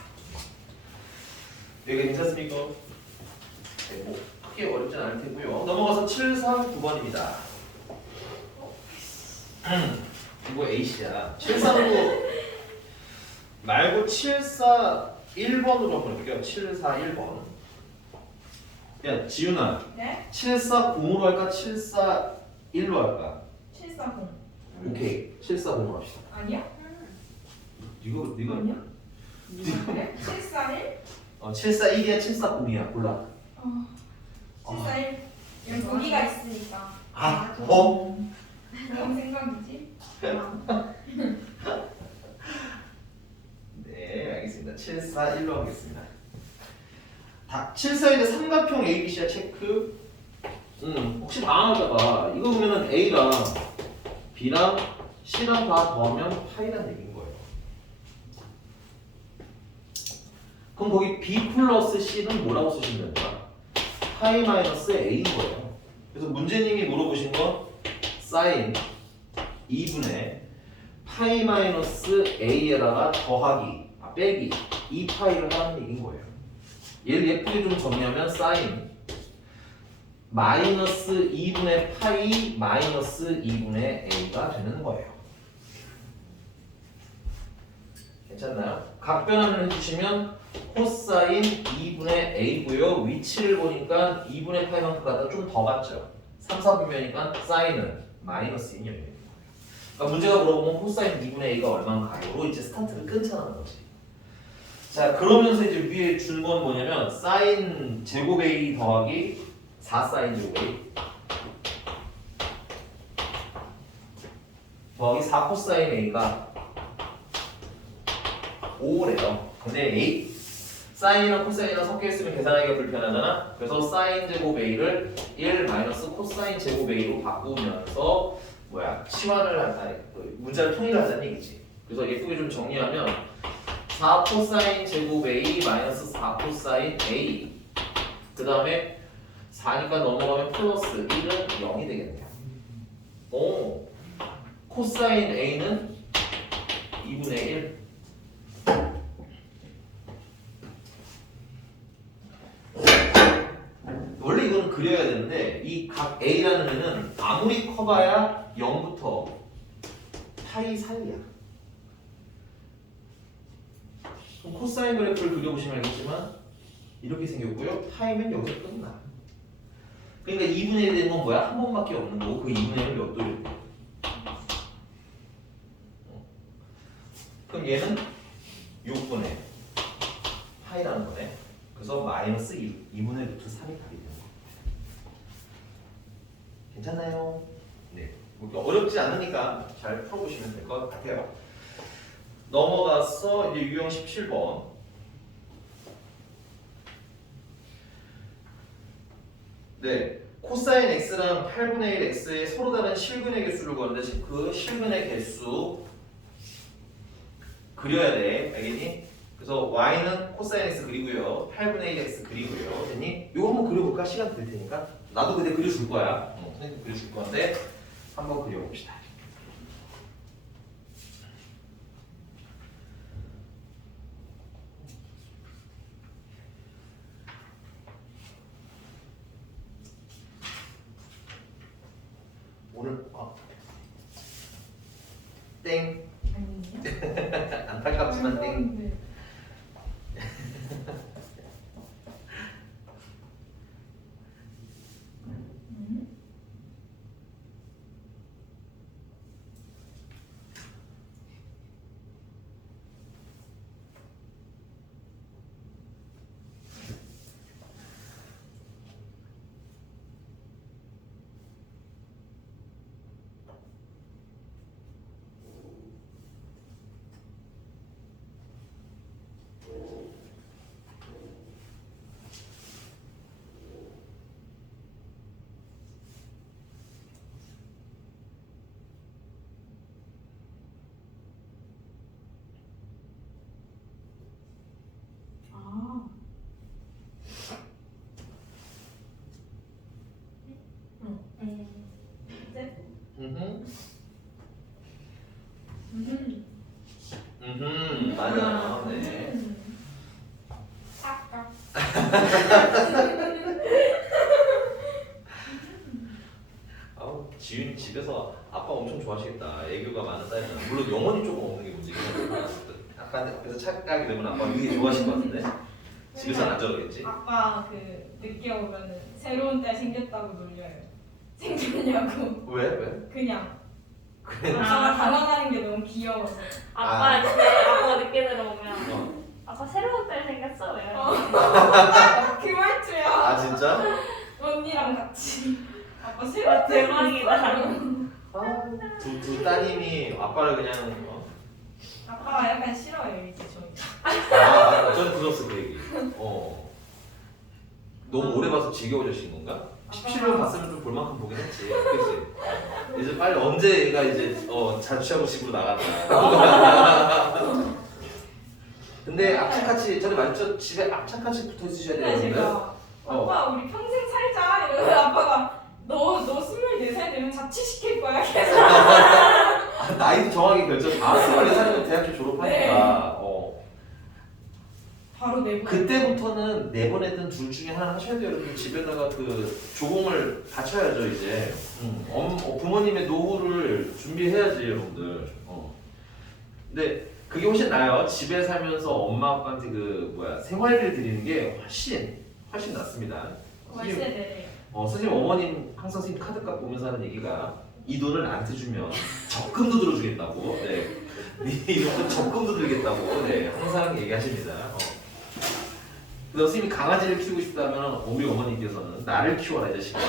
여기 괜찮습니까? 네, 뭐 크게 어렵진 않을 테고요. 넘어가서 739번입니다. 이거 A씨야. 739 말고 741번으로 한번 해볼게요. 741번. 야 지윤아. 네? 740으로 할까? 741로 할까? 740 오케이 740으로 합시다. 아니야? 네가 아니야? 네? 741? 741이야 740이야 골라. 741 여기 고기가 있으니까 그런 생각이지? 네 알겠습니다. 741로 하겠습니다. 741의 삼각형 ABC야 체크. 혹시 당황할까봐 이거 보면은 A랑 B랑 C랑 다 더하면 파이란 얘기인 거예요. 그럼 거기 B 플러스 C는 뭐라고 쓰시면 됩니까? 파이 마이너스 A인 거예요. 그래서 문제님이 물어보신 건 사인 2분의 파이 마이너스 a에다가 더하기 빼기 2파이를 하는 얘기인 거예요. 얘를 예쁘게 좀 정리하면 사인 마이너스 2분의 파이 마이너스 2분의 a가 되는 거예요. 괜찮나요? 각변환을 해주시면 코사인 2분의 a고요. 위치를 보니까 2분의 파이만큼 갖다 좀 더 갔죠. 3, 4분면이니까 사인은 마이너스 2인 여기. 그러니까 문제가 물어보면 코사인 2분의 a가 얼마나 가요로 이제 스타트를 끊자는 거지. 자, 그러면서 이제 위에 준 건 뭐냐면 사인 제곱 a 더하기 4 사인 제곱 a 더하기 4 코사인 a가 5래요. 근데 a 사인이랑 코사인이랑 섞여 있으면 계산하기가 불편하잖아. 그래서 사인 제곱 a를 1 마이너스 코사인 제곱 a로 바꾸면서 치환을 아니 문자를 통일하자는 얘기지. 그래서 예쁘게 좀 정리하면 4 코사인 제곱 a 마이너스 4 코사인 a 그 다음에 4니까 넘어가면 플러스 1은 0이 되겠네요. 오, 코사인 a는 2분의 1 원래 이거는 그려야 되는데 이 각 a라는 애는 아무리 커봐야 0부터 파이 사이야. 그럼 코사인 그래프를 그려보시면 알겠지만 이렇게 생겼고요. 파이면 여기서 끝나. 그러니까 2분의 1 되는 건 뭐야? 한 번밖에 없는 거고 그 2분의 1은 몇 도일까? 그럼 얘는 6분의 파이라는 거네. 그래서 마이너스 2분의 루트 3이 답이 되는 거예요. 괜찮나요? 네. 어렵지 않으니까 잘 풀어보시면 될 것 같아요. 넘어가서 이제 유형 17번. 네. 코사인 x랑 8분의 1 x의 서로 다른 실근의 개수를 구하는데 그 실근의 개수 그려야 돼. 알겠니? 그래서 y는 코사인 x 그리고요. 8분의 1 x 그리고요. 됐니? 이거 한번 그려볼까? 시간 될 테니까. 나도 근데 그려줄 거야. 선생님 그려줄 건데 한번 그려봅시다. 오늘 땡. 아니에요? 안타깝지만 땡. 네. 맞아요. 네. 아까 아우 지윤이 집에서 아빠 엄청 좋아하시겠다. 애교가 많은 딸이잖아. 물론 영혼이 조금 없는 게 문제긴 하지만 약간 그래서 착각이 되면 아빠 되게 좋아하실 것 같은데 집에서는 안 저러겠지? 아빠 그 늦게 오면은 새로운 딸 생겼다고 놀려요. 생겼냐고. 왜? 그냥 그래. 아빠가 다가가는 게 너무 귀여워서. 아빠가 늦게 들어오면 어. 아빠 새로운 딸 생겼어 왜? 그 말투야. 아 진짜? 언니랑 같이. 아빠 새로운 딸 대박이다. 생겼어. 두 따님이 아빠를 그냥 아빠가 약간 싫어요 이제 저희. 저는 들었어 그 얘기. 너무 오래 봐서 지겨워지신 건가? 17년 봤으면 좀 볼만큼 보긴 했지. 그치? 이제 빨리 언제 얘가 이제 자취하고 집으로 나갔다. 근데 악착같이 전에 말했죠? 집에 악착같이 붙어 있으셔야 근데 되는데. 제가 아빠 우리 평생 살자 이러면 아빠가 너 24살 되면 자취시킬 거야 계속. 나이도 정확히 결정 다 했어. 원래 사람은 대학교 졸업하니까. 바로 내보. 그때부터는 내보내든 둘 중에 하나 하셔야 돼요. 여러분 집에다가 그 조공을 바쳐야죠 이제. 부모님의 노후를 준비해야지 여러분들. 근데 그게 훨씬 나아요. 집에 살면서 엄마 아빠한테 그 생활비를 드리는 게 훨씬 낫습니다. 월세 내래요. 선생님 어머님 항상 선생님 카드값 보면서 하는 얘기가 이 돈을 나한테 주면 적금도 들어주겠다고. 네. 이 돈은 적금도 들겠다고. 네. 항상 얘기하십니다. 그래서 선생님이 강아지를 키우고 싶다면 우리 어머니께서는 나를 키워라 이 자식아.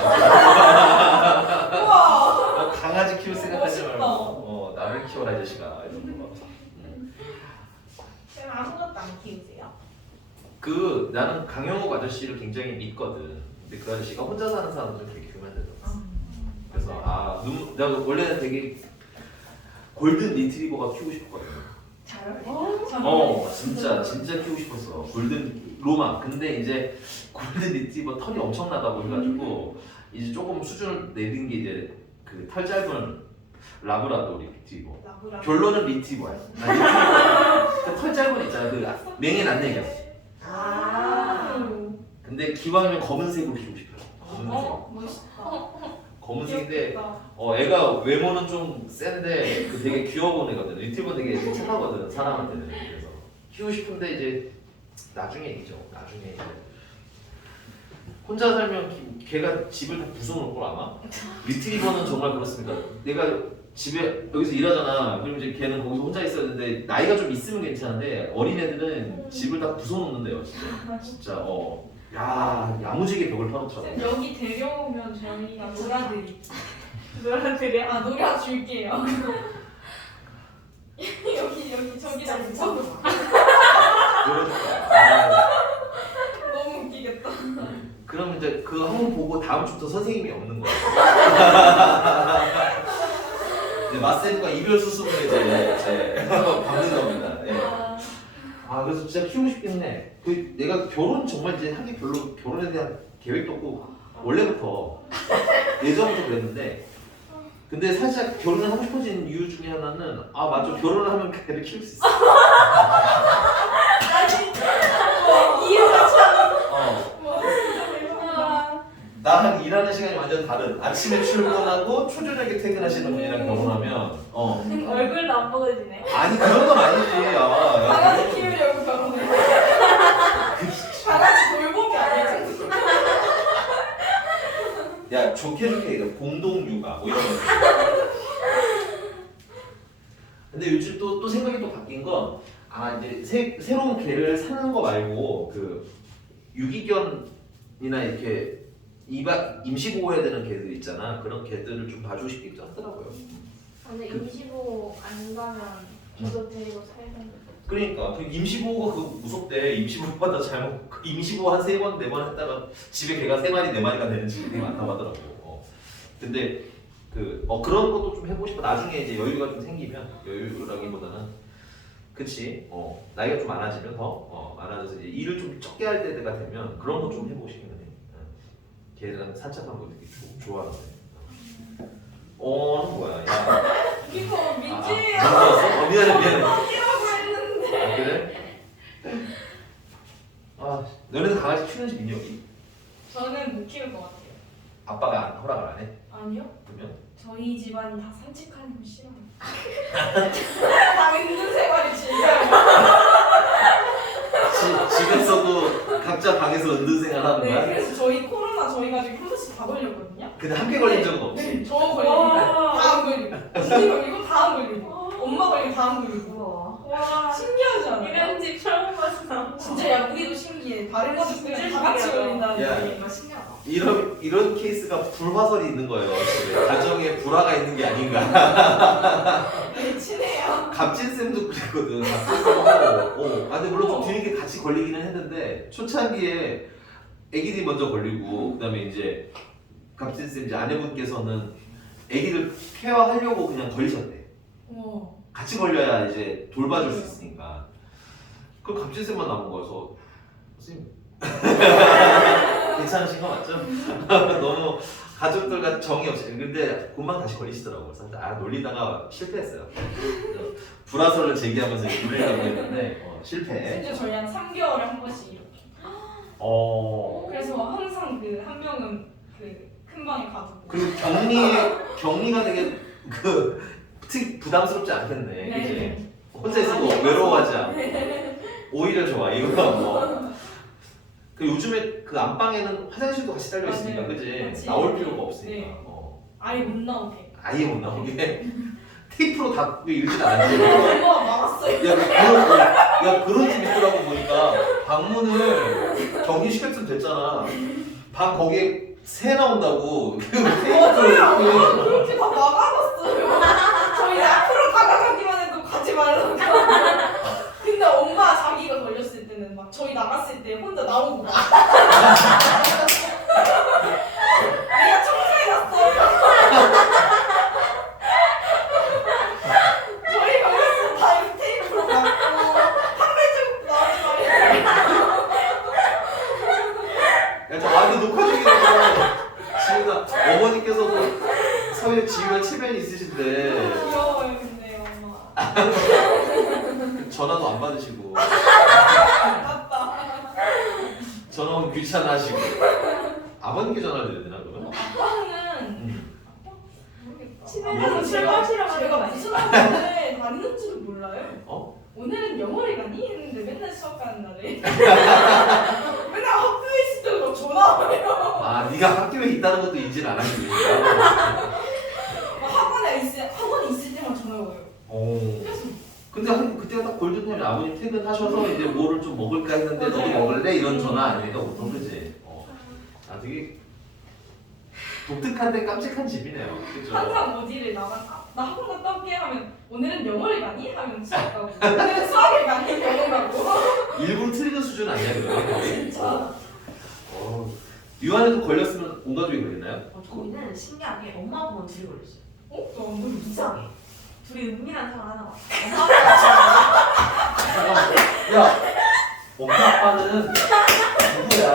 우와. 강아지 키울 생각하지 멋있다. 말고 나를 키워라 이 자식아. 이런 거. 쌤 아무것도 안 키우세요? 나는 강영욱 아저씨를 굉장히 믿거든. 근데 그 아저씨가 혼자 사는 사람들은 그렇게 키우면 안 된다고. 그래서 내가 원래는 되게 골든 리트리버가 키우고 싶었거든. 잘 어울리죠? 진짜 키우고 싶었어. 골든 로마. 근데 이제 골든 리트리버 털이 엄청나다고 해가지고 이제 조금 수준을 내린 게 이제 그 털 짧은 라브라도 리트리버. 결론은 리트리버야. 리트리버. 털 짧은 애 있잖아. 그 맹인 안 내겨. 근데 기왕이면 검은색으로 키우고 싶어요. 멋있다. 검은색인데 귀엽다. 애가 외모는 좀 센데 그 되게 귀여운 애거든. 리트리버 되게 착하거든 사람한테는. 그래서 키우고 싶은데 이제 나중에 얘기죠. 나중에 이제 혼자 살면 걔가 집을 다 부숴놓을 걸 아마. 리트리버는 정말 그렇습니다. 내가 집에 여기서 일하잖아. 그럼 이제 걔는 거기서 혼자 있었는데 나이가 좀 있으면 괜찮은데 어린 애들은 집을 다 부숴놓는데요. 진짜 야무지게 벽을 파놓더라고. 쌤 여기 데려오면 저희가 놀아드릴게요. 노란색이야? 아 놀아줄게요. 여기 저기다 붙여놓고. 너무 웃기겠다. 그럼 이제 그 한 번 보고 다음 주부터 선생님이 없는 거야. 이제 마쌤과 이별 수습을 이제 받는 겁니다. 네. 그래서 진짜 키우고 싶긴 해. 내가 결혼 정말 이제 하기 별로 결혼에 대한 계획도 없고 원래부터 예전부터 그랬는데 근데 살짝 결혼을 하고 싶어진 이유 중에 하나는 맞아 결혼을 하면 걔를 키울 수 있어. 이유가 참. 나랑 일하는 시간이 완전 다른. 아침에 출근하고 초저녁에 퇴근하시는 분이랑 결혼하면 얼굴도 안 보여지네. 아니 그런 건 아니지. 강아지 키우려고 결혼해. 강아지 돌봄이 아니지. 야 좋게 얘기해. 공동 육아 뭐 이런 거. 근데 요즘 또 생각이 또 바뀐 건 이제 새로운 개를 사는 거 말고 그 유기견이나 이렇게 임시 보호해야 되는 개들 있잖아. 그런 개들을 좀 봐주고 싶기도 하더라고요. 근데 임시보호 안 가면 저도 데리고 살던데. 그러니까 그 임시보호가 그거 무섭대. 임시보호하다 잘못 임시보호 한 3번 4번 했다가 집에 개가 3마리 4마리가 되는 집이 되게 많다고 하더라고. 근데 그런 것도 좀 해보고 싶어. 나중에 이제 여유가 좀 생기면 여유라기보다는 그치. 나이가 좀 많아지면 더 많아져서 이제 일을 좀 적게 할 때가 되면 그런 거 좀 해보고 싶긴 해. 걔랑 산책하는 거 되게 좋아하는데. 너 뭐야? 야. 이거 민지예요. 미안해. 민지라고 했는데. 그래? 너네는 강아지 키우는지 믿니 여기? 저는 못 키울 것 같아요. 아빠가 허락을 안 해? 아니요. 그러면? 저희 집안이 다 산책하는 거 싫어요. 다 있는 생활이 즐겨요. 집에서도 각자 방에서 은둔 생활하는 네, 거야? 그래서 저희 코로나 저희 가족이 한 번씩 다 걸렸거든요. 근데 함께 걸린 적은 없지? 네, 저 걸리고 다 안 걸리고 언니 걸리고 다 안 걸리고 엄마 걸리고 다 안 걸리고 와. 신기하지 않아요? 이런 집 처음 봤어. 진짜 야 우리도 신기해. 다른 가족들은 다 같이 걸린다는 야. 게 정말 신기하다. 이런 케이스가 불화설이 있는 거예요. 지금. 가정에 불화가 있는 게 아닌가. 네, 친해요. 갑진쌤도 그랬거든. 갑진쌤도 근데 물론 좀 뒤늦게 같이 걸리기는 했는데 초창기에 아기들이 먼저 걸리고 그다음에 이제 갑진쌤 이제 아내분께서는 아기를 케어하려고 그냥 걸리셨대. 같이 걸려야 이제 돌봐줄 수 있으니까. 그 갑진쌤만 남은 거여서 선생님 괜찮아요? 괜찮으신 거 맞죠? 너무 가족들과 정이 없이 근데 금방 다시 걸리시더라고요. 그래서 놀리다가 실패했어요. 불화설을 제기하면서 놀리려고 했는데 실패. 심지어 저희 한 3개월에 한 번씩 이렇게. 그래서 항상 그 한 명은 그 큰 방에 가두고. 그리고 격리가 되게 특히 부담스럽지 않겠네. 그치? 네. 혼자 있어도 외로워하지 않고 오히려 좋아 이거 뭐. 그 요즘에 그 안방에는 화장실도 같이 달려 있으니까 맞아요. 그지? 같이. 나올 필요가 없으니까. 네. 아예 못 나오게. 아예 못 나오게 테이프로 다 이러진 않았지. 엄마가 막았어요. 야 그런 집 있더라고 보니까 방문을 격리시켰으면 됐잖아. 방 거기에 새 나온다고 그 맞아요. 테이프로 그렇게 다 막아놨어요. 저희 앞으로 다가가기만 해도 가지 말라고. 근데 엄마 자기가 걸렸을 때는 막 저희 나갔을 때 혼자 나오고 막. 내가 청소해놨어. 저희 걸렸으면 다 이렇게 테이프로 막고 한 발자국 나오지 말라고. 저 아니 녹화 중이라고 지우가 어머니께서도 사회 지우가 체면이 있으신데 귀여워요 근데 엄마. 전화도 안 받으시고 맞다. 전화 오면 귀찮아하시고 아버님께 전화를 드려야 되나 그러면? 아빠는 모르겠다. 집에서 제가 출근하시러 가는 제가 거 무슨 아니에요? 학원에 다니는지도 몰라요. 어? 오늘은 영어를 가니? 했는데 맨날 수업 가는 날에 맨날 학교에 있을 때도 막 전화 와요. 아 네가 학교에 있다는 것도 인지를 안 하시니까. 학원에 있을 때만 전화 와요. 그래서 근데 그때가 딱 골든타임 아버님 퇴근하셔서 이제 뭐를 좀 먹을까 했는데 너도 맞아요. 먹을래? 이런 전화 아니니까 보통 그지? 아 되게 독특한데 깜찍한 집이네요. 그죠? 항상 어디를 나 학원 갔다 올게 하면 오늘은 영어를 가니? 하면 수학 가고 오늘은 수학을 가니? 영어 가고 일부러 틀리는 수준 아니야 그거? 진짜. 유한에도 걸렸으면 온 가족이 걸렸나요? 저희는 신기하게 엄마 아빠는 둘이 걸렸어요. 너무 이상해. 둘이 은밀한 생활 하나 봐. 잠깐만. 야, 엄마 아빠는 누구야?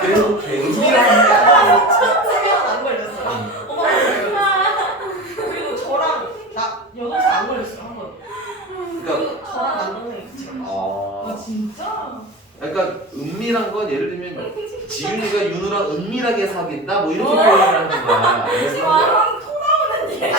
그래도 은밀한 게 아니야. 세 명은 안 걸렸어요. 엄마 아빠 걸렸어요. 그리고 저랑 여동생 안 걸렸어요 한 번. 그러니까 그리고 저랑 남동생 같이 걸렸어요. 진짜? 그러니까 은밀한 건 예를 들면 지윤이가 윤우랑 은밀하게 사귄다 뭐 이렇게 표현을 하는 거야. 그래서 나랑 토 나오는 얘기.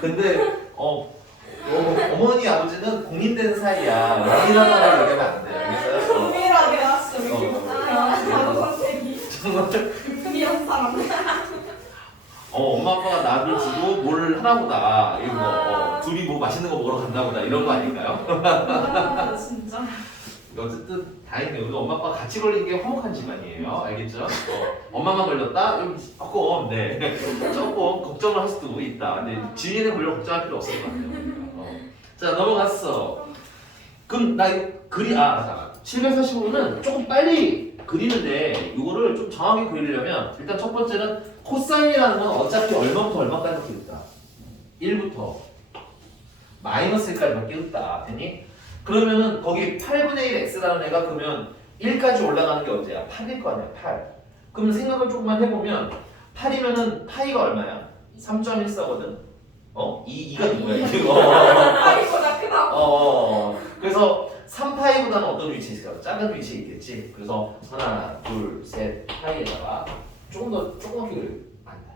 근데 어머니 아버지는 공인된 사이야. 은밀하다고 얘기하면 안 돼. 알겠어요? 은밀하게 나왔어. 왜 이렇게 어. 못하냐. 단어 선택이. 정말 은밀한 사람. 엄마 아빠가 나를 주고 뭘 하나 보다. 이거 둘이 뭐 맛있는 거 먹으러 갔나 보다. 이런 거 아닐까요? 아, 진짜. 어쨌든 다행이네요. 우리 엄마 아빠 같이 걸린 게 화목한 집안이에요. 알겠죠? 엄마만 걸렸다? 여기 조금 조금 걱정을 할 수도 있다. 근데 지윤이는 별로 걱정할 필요 없을 것 같아요. 자 넘어갔어. 그럼 나 이거 잠깐. 745는 조금 빨리 그리는데 이거를 좀 정확히 그리려면 일단 첫 번째는 코사인이라는 건 어차피 얼마부터 얼마까지 끼웠다. 1부터 마이너스 1까지만 끼웠다. 됐니? 그러면은 거기 8분의 1 x라는 애가 그러면 1까지 올라가는 게 언제야? 8일 거 아니야 8. 그럼 생각을 조금만 해보면 8이면은 파이가 얼마야? 3.14거든. 2가 누구야 이거? 파이보다 크다. 그래서 3파이보다는 어떤 위치에 있을까? 작은 위치에 있겠지. 그래서 하나, 둘, 셋 파이에다가 조그맣게 그려. 아니다.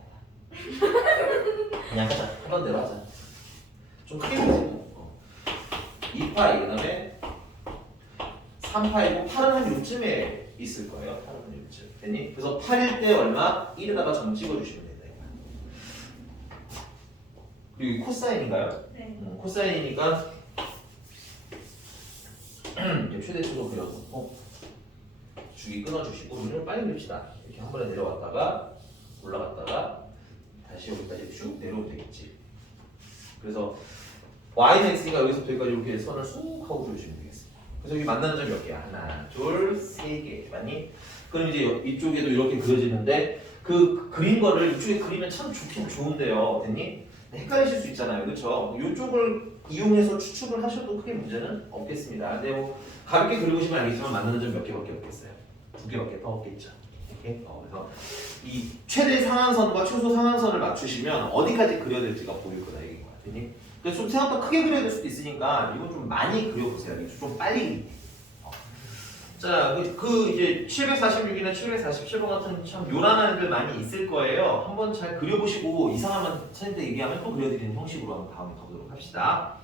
그냥 하자. 하던 대로 하자. 좀 크게 그리지 뭐. 2파이 그다음에 3파이고 8은 한 요쯤에 있을 거예요. 8은 한 요쯤. 됐니? 그래서 8일 때 얼마? 1에다가 점 찍어주시면 된다. 그리고 코사인인가요? 네. 코사인이니까 이제 최대치로 그려서 주기 끊어주시고 눈을 빨리 그립시다. 이렇게 한 번에 내려왔다가 올라갔다가 다시 여기까지 쭉 내려오면 되겠지. 그래서 y는 x니까 여기서부터 여기까지 이렇게 선을 쑥 하고 그려주시면 되겠습니다. 그래서 여기 만나는 점이 몇 개야? 하나, 둘, 세 개. 맞니? 그럼 이제 이쪽에도 이렇게 그려지는데 그 그린 거를 이쪽에 그리면 참 좋긴 좋은데요. 됐니? 헷갈리실 수 있잖아요. 그렇죠? 이쪽을 이용해서 추측을 하셔도 크게 문제는 없겠습니다. 근데 뭐 가볍게 그려보시면 알겠지만 맞는 점 몇 개밖에 없겠어요. 2개밖에 더 없겠죠. 이렇게 그래서 이 최대 상한선과 최소 상한선을 맞추시면 어디까지 그려야 될지가 보일 거다 얘기인 것 같으니. 그래서 좀 생각보다 크게 그려야 될 수도 있으니까 이건 좀 많이 그려보세요. 이거 좀 빨리. 자, 이제 746이나 747번 같은 참 요란한 애들 많이 있을 거예요. 한번 잘 그려보시고 이상하면 선생님한테 얘기하면 또 그려드리는 형식으로 한번 다음에 가보도록 합시다.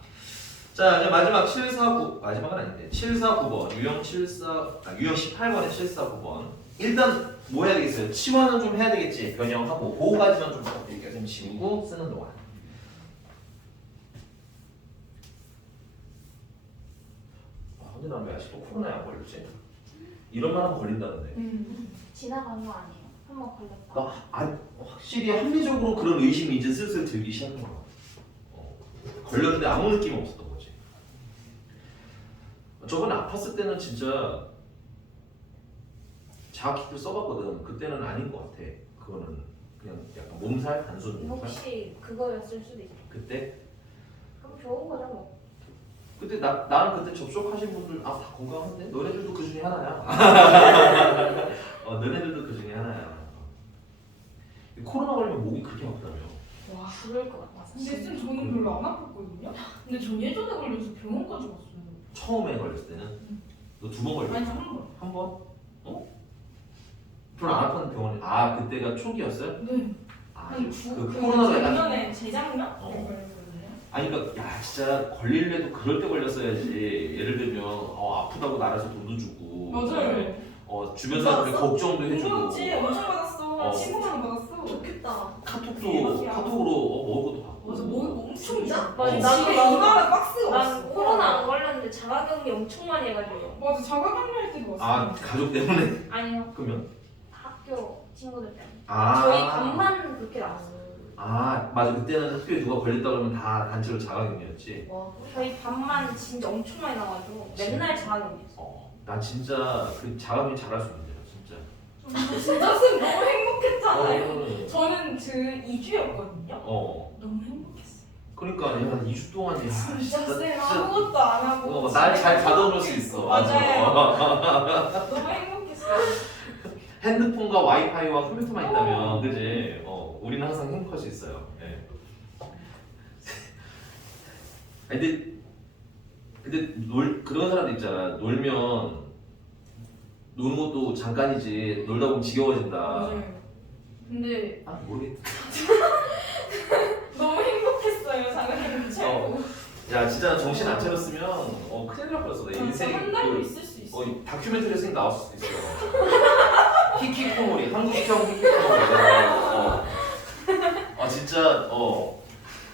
자, 이제 마지막 749, 마지막은 아닌데 749번, 유형 18번에 749번. 일단 뭐 해야 되겠어요? 치환은 좀 해야 되겠지. 변형하고 그거까지만 좀 부탁드릴게요. 좀 지우고 쓰는 동안. 근데 난 왜 아직도 코로나에 안 걸렸지? 이런 말 하면 걸린다는데. 지나간 거 아니에요? 한번 걸렸다. 확실히 합리적으로 그런 의심이 이제 슬슬 들기 시작한 거야. 걸렸는데 아무 느낌 없었던 거지. 저번에 아팠을 때는 진짜 자아키트 써봤거든. 그때는 아닌 것 같아. 그거는 그냥 약간 몸살, 단순 몸살. 혹시 그거였을 수도 있어. 그때? 그럼 좋은 거죠 뭐. 그때 나는 그때 접촉하신 분들 다 건강한데? 너네들도 그 중에 하나야. 너네들도 그 중에 하나야. 코로나 걸리면 목이 그렇게 아프다며. 와. 그럴 것 같아. 근데 쌤 저는 별로 안 아팠거든요. 근데 전 예전에 걸려서 병원까지 갔어요. 처음에 걸렸을 때는? 너 2번 걸렸어? 아니 한 번. 한 번? 별로 안 아팠는 병원이 그때가 초기였어요? 네. 그 코로나가 약간 작년에 재작년? 어. 걸렸거든요. 아니 그러니까 야 진짜 걸릴래도 그럴 때 걸렸어야지. 예를 들면 아프다고 나라에서 돈도 주고 맞아요. 주변 사람들 받았어? 걱정도 해주고 공부했지 엄청 받았어. 어. 15만 원 받았어. 좋겠다. 카톡으로 먹을 것도 받고. 맞아 뭐 엄청 진짜? 맞아, 나도 집에 나도. 이만한 박스가 난 왔어. 코로나 안 걸렸는데 자가격리 엄청 많이 해가지고. 맞아 자가격리 할 때도 왔어. 가족 때문에? 아니요. 그러면? 학교 친구들 때문에. 아 저희 반만 그렇게 나왔어요. 맞아 그때는 학교에 누가 걸렸다 그러면 다 단체로 자가격리였지. 저희 반만 진짜 엄청 많이 나와가지고 맨날 자가격리했어. 나 진짜 그 자가격리 잘할 수 있는데 진짜. 진짜 쌤 너무 행복했잖아요. 어. 저는 그 2주였거든요. 너무 행복했어요. 그러니까 한 2주 동안 진짜 쌤 아무것도 안 하고 날 잘 가둬놓을 수 있어. 맞아요. 너무 행복했어요. 핸드폰과 와이파이와 컴퓨터만 있다면 그지? 우리는 항상 행복할 수 있어요. 네. 근데 그런 사람도 있잖아. 놀면 노는 것도 잠깐이지 놀다 보면 지겨워진다. 맞아요. 근데 모르겠다. 너무 행복했어요. 자가격리 최고. 야 진짜 정신 안 차렸으면 큰일 날 뻔했어. 내 인생 한 달도 있을 수 있어. 다큐멘터리에서 나왔을 수도 있어. 히키코모리 한국형 히키코모리. 진짜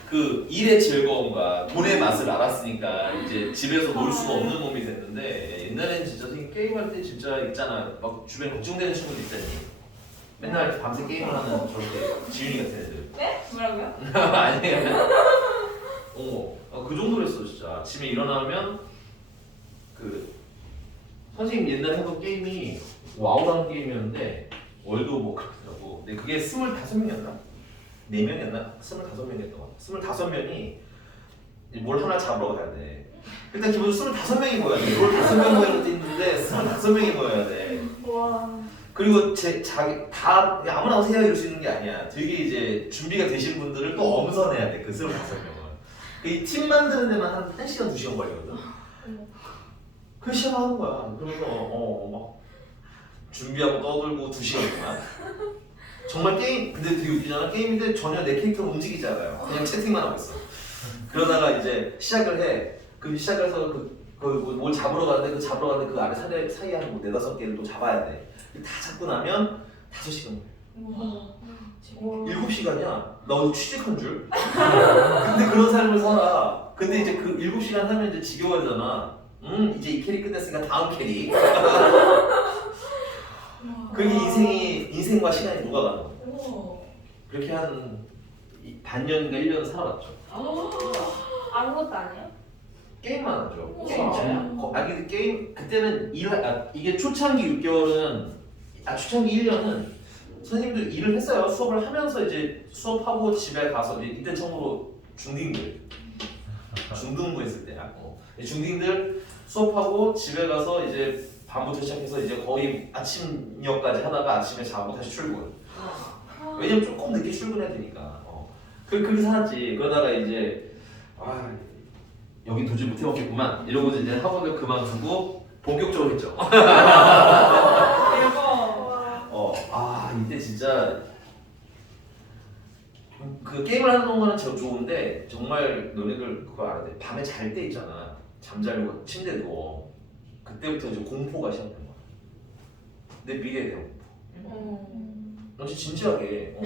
그 일의 즐거움과 돈의 맛을 알았으니까 이제 집에서 놀 수가 없는 몸이 됐는데 옛날엔 진짜 게임할 때 진짜 있잖아. 막 주변에 걱정되는 친구들 있잖니. 맨날 밤새 게임을 하는 저렇게 지윤이 같은 애들. 네? 뭐라고요? 아니야. 그 정도로 했어 진짜. 아침에 일어나면 그 선생님 옛날에 하던 게임이 와우라는 게임이었는데 월드 오브 크래프트라고. 근데 그게 25명이었나? 4명이었나? 25명이었던 것 같아. 25명이 뭘 하나 잡으러 가야 돼. 일단 기본적으로 25명이 모여야 돼. 뭘 5명 모여야 있는데 25명이 모여야 돼. 와. 그리고 자기 다 아무나 와서 해야 이럴 수 있는 게 아니야. 되게 이제 준비가 되신 분들을 또 엄선해야 돼. 그 25명을. 이 팀 만드는 데만 한 1시간, 2시간 걸리거든. 그 시작하는 거야. 그래서 막 준비하고 떠들고 2시간 동안. 정말 게임, 근데 되게 웃기잖아. 게임인데 전혀 내 캐릭터가 움직이지 않아요. 그냥 채팅만 하고 있어. 그러다가 이제 시작을 해. 그 시작을 해서 뭘 잡으러 가는데 그 잡으러 가는데 그 아래 사이에 한 4-5개를 또 잡아야 돼. 다 잡고 나면 5시간 걸려. 7시간이야. 나 오늘 취직한 줄. 근데 그런 삶을 살아. 근데 이제 그 7시간 하면 이제 지겨워지잖아. 이제 이 캐릭 끝냈으니까 다음 캐릭. 그게 인생과 시간이 녹아가는 거야. 그렇게 한 반년인가 1년 살아봤죠. 아무것도 안 해요? 게임만 하죠. 근데 게임 그때는 이게 초창기 6개월은 초창기 1년은 선생님도 일을 했어요. 수업을 하면서 이제 수업하고 집에 가서 이때 처음으로 중딩들 중등부 했을 때야. 중딩들 수업하고 집에 가서 이제 밤부터 시작해서 이제 거의 아침역까지 하다가 아침에 자고 다시 출근. 왜냐면 조금 늦게 출근해야 되니까. 그렇게 살았지. 그러다가 이제 여기 도저히 못 해먹겠구만 이러고 이제 학원을 그만두고 본격적으로 했죠. 이때 진짜 그 게임을 하는 동안은 제가 좋은데 정말 너네들 그거 알아야 돼. 밤에 잘 때 있잖아. 잠자려고 침대에 누워. 그때부터 이제 공포가 시작된 거야. 내 미래에 대한 공포. 진지하게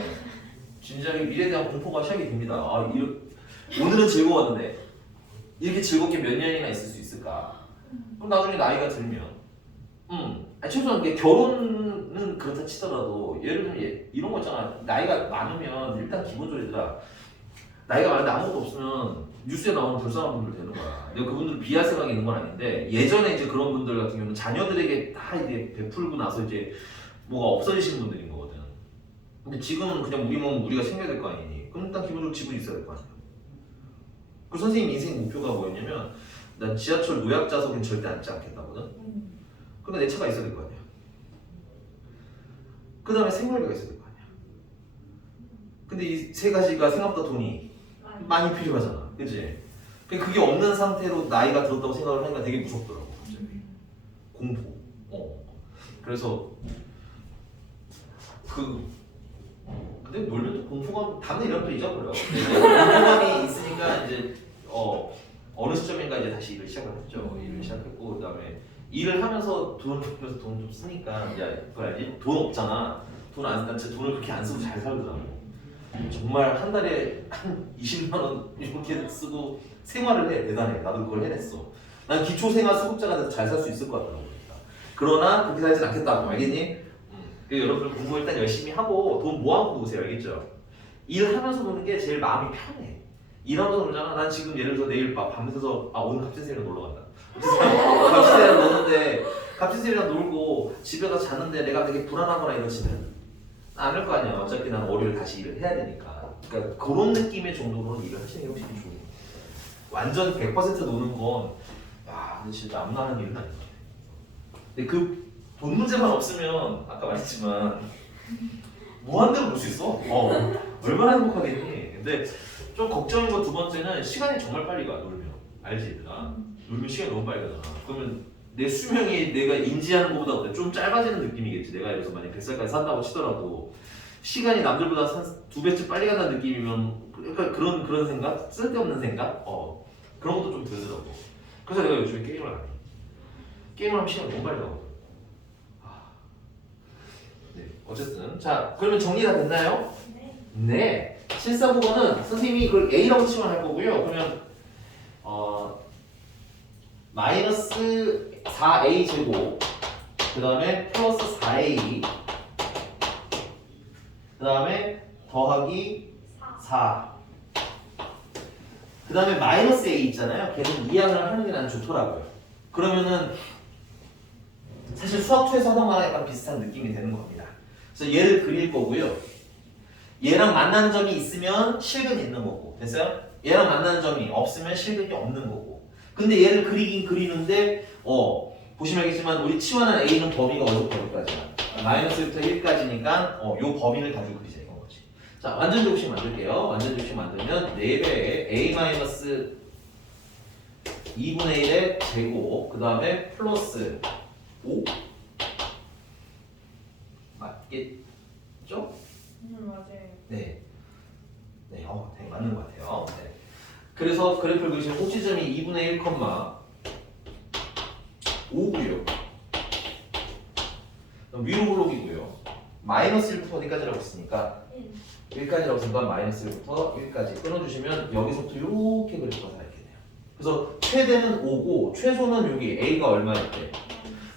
진지하게 미래에 대한 공포가 시작이 됩니다. 오늘은 즐거웠는데 이렇게 즐겁게 몇 년이나 있을 수 있을까? 그럼 나중에 나이가 들면 최소한 결혼은 그렇다 치더라도 예를 들면 이런 거 있잖아. 나이가 많으면 일단 기본적으로 얘들아 나이가 많은데 아무것도 없으면 뉴스에 나오는 불쌍한 분들 되는 거야. 내가 그분들 비할 생각이 있는 건 아닌데 예전에 이제 그런 분들 같은 경우는 자녀들에게 다 이제 베풀고 나서 이제 뭐가 없어지시는 분들인 거거든. 근데 지금은 그냥 우리 몸 우리가 챙겨야 될 거 아니니? 그럼 일단 기본적으로 집은 있어야 될 거 아니야. 그 선생님 인생 목표가 뭐였냐면 난 지하철 노약자석은 절대 앉지 않겠다거든. 그러니까 내 차가 있어야 될 거 아니야. 그 다음에 생활비가 있어야 될 거 아니야. 근데 이 세 가지가 생각보다 돈이 많이 필요하잖아. 그치? 그게 없는 상태로 나이가 들었다고 생각을 하니까 되게 무섭더라고. 갑자기. 공포. 그래서 근데 놀면 또 공포감 다음날 일하면 또 잊어버려. 공포감이 있으니까 이제 어느 시점인가 이제 다시 일을 시작을 했죠. 일을 시작했고 그다음에 일을 하면서 돈 좀 쓰니까 그걸 알지? 돈 없잖아. 난 진짜 돈을 그렇게 안 쓰고 잘 살더라고. 정말 한 달에 한 20만 원 이렇게 쓰고 생활을 해. 대단해. 나도 그걸 해냈어. 난 기초생활수급자가 돼서 잘 살 수 있을 것 같더라고. 그러나 그렇게 살진 않겠다고. 알겠니? 여러분들 공부 일단 열심히 하고 돈 모아놓고 노세요. 알겠죠? 일하면서 노는 게 제일 마음이 편해. 일하면서 놀잖아. 난 지금 예를 들어서 내일 밤새서 오늘 갑진쌤이랑 놀러 간다. 갑진쌤이랑 노는데 갑진쌤이랑 놀고 집에 가서 자는데 내가 되게 불안하거나 이러지는 않을 거 아니야. 어차피 난 월요일 다시 일을 해야 되니까. 그러니까 그런 느낌의 정도로는 일을 하시는 게 훨씬 좋은 거예요. 완전 100% 노는 건 근데 진짜 암나는 일은 아닌 것 같아. 근데 그 돈 문제만 없으면 아까 말했지만 무한대로 놀 수 있어. 얼마나 행복하겠니? 근데 좀 걱정인 거 두 번째는 시간이 정말 빨리 가. 놀면 알지 얘들아? 놀면 시간이 너무 빨리 가잖아. 그러면 내 수명이 내가 인지하는 것보다 좀 짧아지는 느낌이겠지. 내가 예를 들어서 만약 100살까지 산다고 치더라도 시간이 남들보다 2배쯤 빨리 간다는 느낌이면 그러니까 그런 생각? 쓸데없는 생각? 그런 것도 좀 들더라고. 그래서 내가 요즘에 게임을 안 해. 게임을 하면 시간이 너무 빨리 가거든. 어쨌든 자 그러면 정리 다 됐나요? 네. 실사국어는 선생님이 그걸 A라고 치면 할 거고요. 그러면 마이너스 4A 제곱 그 다음에 플러스 4A 그 다음에 더하기 4 그 다음에 마이너스 A 있잖아요. 걔는 이항을 하는 게 난 좋더라고요. 그러면은 사실 수학2에서 하던 거랑 약간 비슷한 느낌이 되는 겁니다. 그래서 얘를 그릴 거고요. 얘랑 만나는 점이 있으면 실근이 있는 거고. 됐어요? 얘랑 만나는 점이 없으면 실근이 없는 거고. 근데 얘를 그리긴 그리는데 보시면 알겠지만 우리 치환한 A는 범위가 어디서부터 어디까지야? 마이너스부터 1까지니까 요 범위를 가지고 그리자 이건 거지. 자 완전제곱식 만들게요. 완전제곱식 만들면 4배에 A 마이너스 2분의 1의 제곱 그 다음에 플러스 5 맞겠죠? 맞아요. 네. 네, 되게 맞는 것 같아요. 네. 그래서 그래프를 그리시면 꼭지점이 2분의 1, 5고요. 위로 블록이고요. 마이너스 1부터 어디까지라고 했으니까 1까지라고 했으니까 마이너스 1부터 1까지 끊어주시면 여기서부터 이렇게 그래프가 살아있겠네요. 그래서 최대는 5고 최소는 여기 A가 얼마일 때?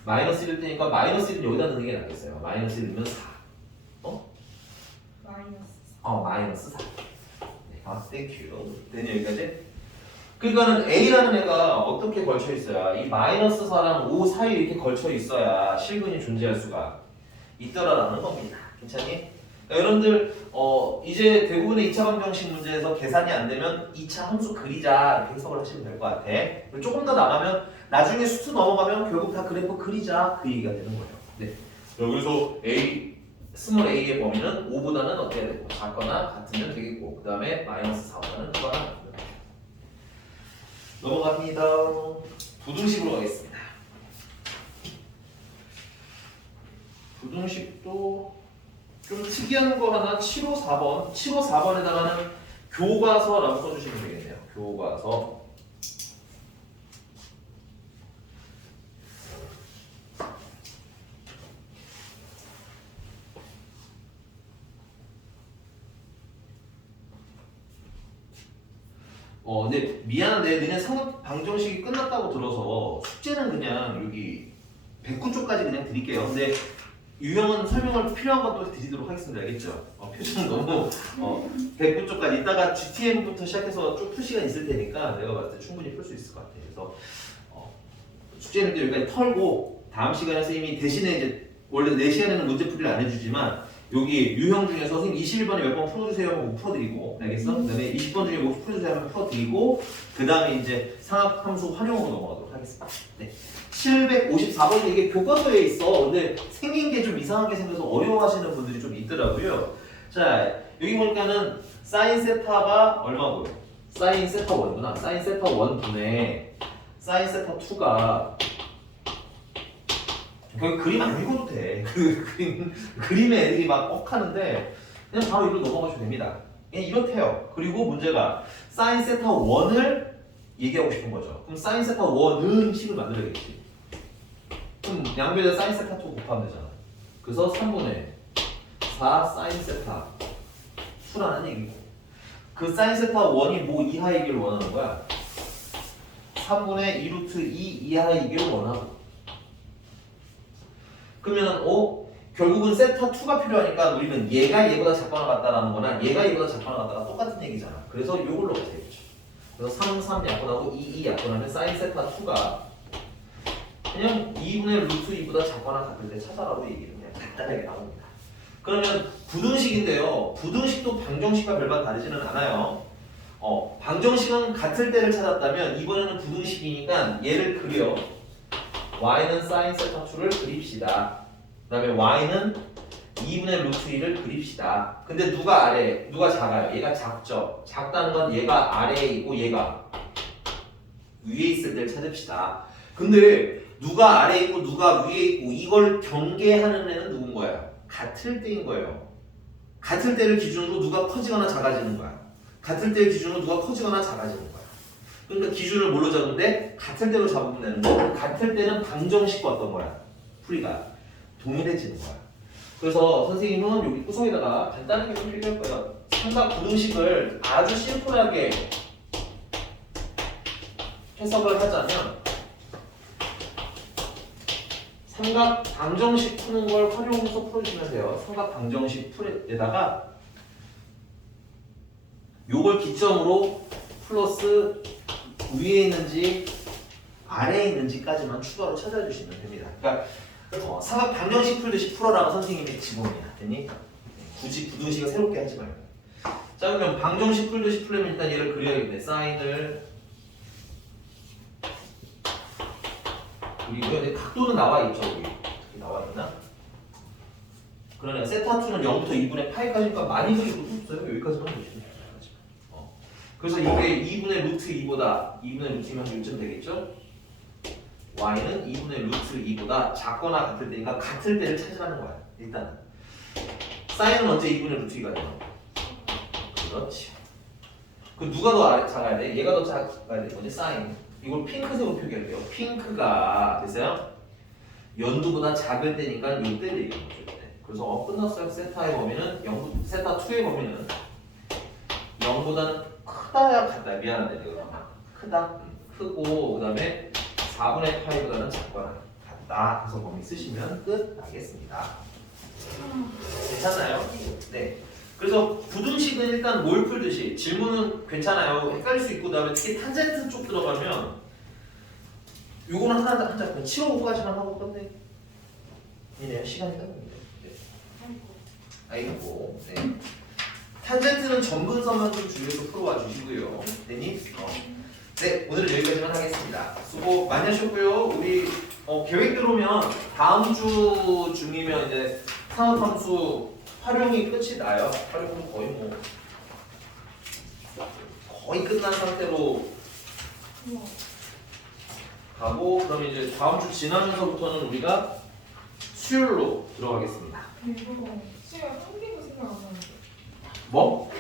마이너스 1일 때니까 마이너스 1은 여기다 넣는 게 낫겠어요. 마이너스 1이면 4. 마이너스 4. 네, 땡큐. 되니 여기까지? 그러니까는 A라는 애가 어떻게 걸쳐 있어야 이 마이너스 4랑 5 사이에 이렇게 걸쳐 있어야 실근이 존재할 수가 있더라라는 겁니다. 괜찮니? 여러분들 이제 대부분의 2차 방정식 문제에서 계산이 안 되면 2차 함수 그리자 이렇게 해석을 하시면 될 것 같아. 그리고 조금 더 나가면 나중에 수트 넘어가면 결국 다 그래프 그리자 그 얘기가 되는 거예요. 네. 여기서 스몰 a의 범위는 5보다는 어떻게 해야 되고 작거나 같으면 되겠고 그 다음에 마이너스 4보다는 크거나 같으면 되겠고. 넘어갑니다. 부등식으로 가겠습니다. 부등식도 좀 특이한 거 하나 7호 4번 7호 4번에다가는 교과서라고 써주시면 되겠네요. 교과서 근데 미안한데 너네 상업 방정식이 끝났다고 들어서 숙제는 그냥 여기 109쪽까지 그냥 드릴게요. 근데 유형은 설명을 필요한 건 또 드리도록 하겠습니다. 알겠죠? 표정 너무 109쪽까지 이따가 GTM부터 시작해서 쭉 풀 시간 있을 테니까 내가 봤을 때 충분히 풀 수 있을 것 같아요. 그래서 숙제는 여기까지 털고 다음 시간에 선생님이 대신에 이제 원래 4시간에는 문제풀이를 안 해주지만 여기 유형 중에서 선생님 21번에 몇 번 풀어주세요 하면 풀어드리고 알겠어? 그 다음에 20번 중에 뭐 풀어주세요 하면 풀어드리고 그 다음에 이제 상학함수 활용으로 넘어가도록 하겠습니다. 네. 754번이 이게 교과서에 있어. 근데 생긴 게 좀 이상하게 생겨서 어려워하시는 분들이 좀 있더라고요. 자, 여기 보니까는 사인 세타가 얼마고요? 사인 세타 1구나. 사인 세타 1분의 사인 세타 2가 그림 안 읽어도 돼. 그림에 애들이 막 하는데 그냥 바로 이리로 넘어가셔도 됩니다. 그냥 이렇대요. 그리고 문제가 사인 세타 1을 얘기하고 싶은 거죠. 그럼 사인 세타 1은 식을 만들어야겠지. 그럼 양변에 사인 세타 2 곱하면 되잖아. 그래서 3분의 4 사인 세타 2라는 얘기고 그 사인 세타 1이 뭐 이하이기를 원하는 거야? 3분의 2 루트 2 이하이기를 원하고 그러면 결국은 세타 2가 필요하니까 우리는 얘가 얘보다 작거나 같다라는 거나 얘가 얘보다 작거나 같다가 똑같은 얘기잖아. 그래서 이걸로 가야 되겠죠. 그래서 3, 3 약분하고 2, 2 약분하면 사인 세타 2가 그냥 2분의 루트 2보다 작거나 같을 때 찾아라고 얘기를 그냥 간단하게 나옵니다. 그러면 부등식인데요. 부등식도 방정식과 별반 다르지는 않아요. 방정식은 같을 때를 찾았다면 이번에는 부등식이니까 얘를 그려. y는 사인 세타 2를 그립시다. 그 다음에 y는 2분의 루트 2를 그립시다. 근데 누가 아래, 누가 작아요? 얘가 작죠. 작다는 건 얘가 아래에 있고 얘가 위에 있을 때를 찾읍시다. 근데 누가 아래에 있고 누가 위에 있고 이걸 경계하는 애는 누군 거야? 같을 때인 거예요. 같을 때를 기준으로 누가 커지거나 작아지는 거야. 같을 때를 기준으로 누가 커지거나 작아지는 거야. 그러니까 기준을 뭘로 잡는데 같을 때로 잡으면 되는 거. 같을 때는 방정식과 어떤 거야? 풀이가 동일해지는 거야. 그래서 선생님은 여기 구성에다가 간단하게 좀 필요할 거예요. 삼각 부등식을 아주 심플하게 해석을 하자면 삼각 방정식 푸는 걸 활용해서 풀어주시면 돼요. 삼각 방정식 풀에다가 요걸 기점으로 플러스 위에 있는지 아래에 있는지까지만 추가로 찾아주시면 됩니다. 그러니까 삼각 방정식 풀듯이 풀어라고 선생님의 지금이야. 됐니? 굳이 부등식을 새롭게 하지 말고. 자 그러면 방정식 풀듯이 풀려면 일단 얘를 그려야겠네. 사인을 그리고요. 근데 각도는 나와 있죠. 여기 어떻게 나와 있나? 그러네. 세타 2는 0부터 2분의 파이까지니까 많이 그리고 없어요. 여기까지만 보시면 돼요. 그래서 이게 2분의 루트 2보다 2분의 루트 2면 1점 되겠죠? y는 2분의 루트 2보다 작거나 같을 때니까 같을 때를 찾으라는 거야. 일단 사인은 언제 2분의 루트 2가 돼요? 그렇지. 그 누가 더 작아야 돼? 얘가 더 작아야 돼. 뭐지? 사인. 이걸 핑크색으로 표기할게요. 핑크가 됐어요? 연두보다 작을 때니까 이때를 얘기하는 거죠. 그래서 끝났어요. 세타의 범위는 0, 세타 2의 범위는 0보다는 크다야 같다. 미안한데 내가 크다. 크고 그 다음에 4분의 파이보다는 작거나 같다. 그래서 범위 쓰시면 끝 나겠습니다. 괜찮나요? 네. 그래서 부등식은 일단 뭘 풀듯이 질문은 괜찮아요. 헷갈릴 수 있고 그다음에 특히 탄젠트 쪽 들어가면 요거는 한 작품 7, 5까지만 하고 끝내. 이네요. 시간이 끝납니다. 네. 아이고. 네. 탄젠트는 점근선만 좀 주의해서 풀어와 주시고요. 됐니? 네, 오늘은 여기까지만 하겠습니다. 수고 많이 하셨고요. 우리 계획대로 오면 다음 주 중이면 이제 산업함수 활용이 끝이 나요. 활용은 거의 끝난 상태로 가고, 그러면 이제 다음 주 지나면서부터는 우리가 수율로 들어가겠습니다. 그리고 수영 한 개도 생각 안 나는데. 뭐?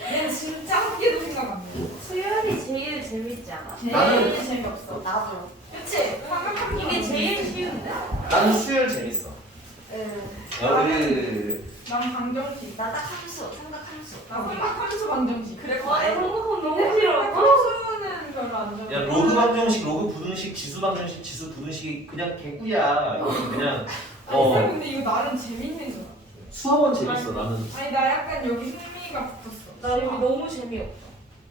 얘는 진짜 한 개도 생각 안 나. 수열이 제일 재밌지 않아? 나는- 제일 재미없어. 나도. 그치? 이게 제일 쉬운데? 나는 수열 재밌어. 난 방정식. 나 딱 함수, 삼각함수. 나 생각함수 방정식. 그래. 와 이런 거 너무 싫어. 함수는 별로 안 좋아. 야, 로그 방정식, 로그 부등식, 지수 방정식, 지수 부등식이 그냥 개꿀이야. 이거는 그냥 아니 근데 이거 나름 재밌는 거야. 수학원 재밌어. 나는 아니 나 약간 여기 흥미가 붙었어. 나 여기 너무 재미없어.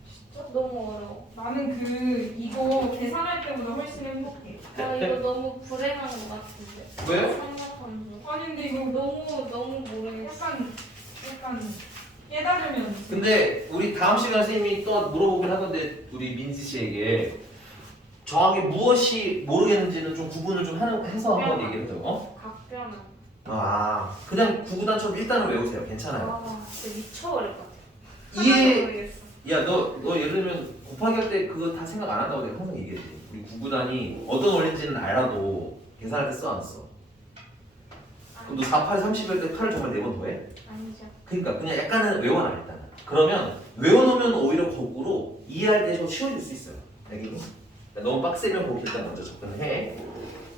진짜 너무 어려워. 나는 이거 계산할 때보다 훨씬 행복해. 나 이거 너무 불행한 것 같은데. 왜요? 생각하면서. 아니 근데 이거 너무 모르겠어. 약간 깨달으면. 근데 우리 다음 시간 선생님이 또 물어보긴 하던데 우리 민지 씨에게 정확히 무엇이 모르겠는지는 좀 구분을 좀 해서 한번 얘기해 줘. 각변은. 아, 그냥 구구단처럼 일단은 외우세요. 괜찮아요. 아 진짜 미쳐버릴 것 같아. 이해. 모르겠어. 야, 너 예를 들면 곱하기 할 때 그거 다 생각 안 한다고 내가 항상 얘기해. 우리 구구단이 어떤 원리인지는 알아도 계산할 때 써 안 써? 그럼 너 4, 8, 30일 때 8을 정말 4번 더해? 아니죠. 그러니까 그냥 약간은 외워놔 일단. 그러면 외워놓으면 오히려 거꾸로 이해할 때 좀 쉬워질 수 있어요. 알겠니? 너무 빡세면 거기 일단 먼저 접근을 해.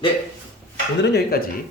네, 오늘은 여기까지.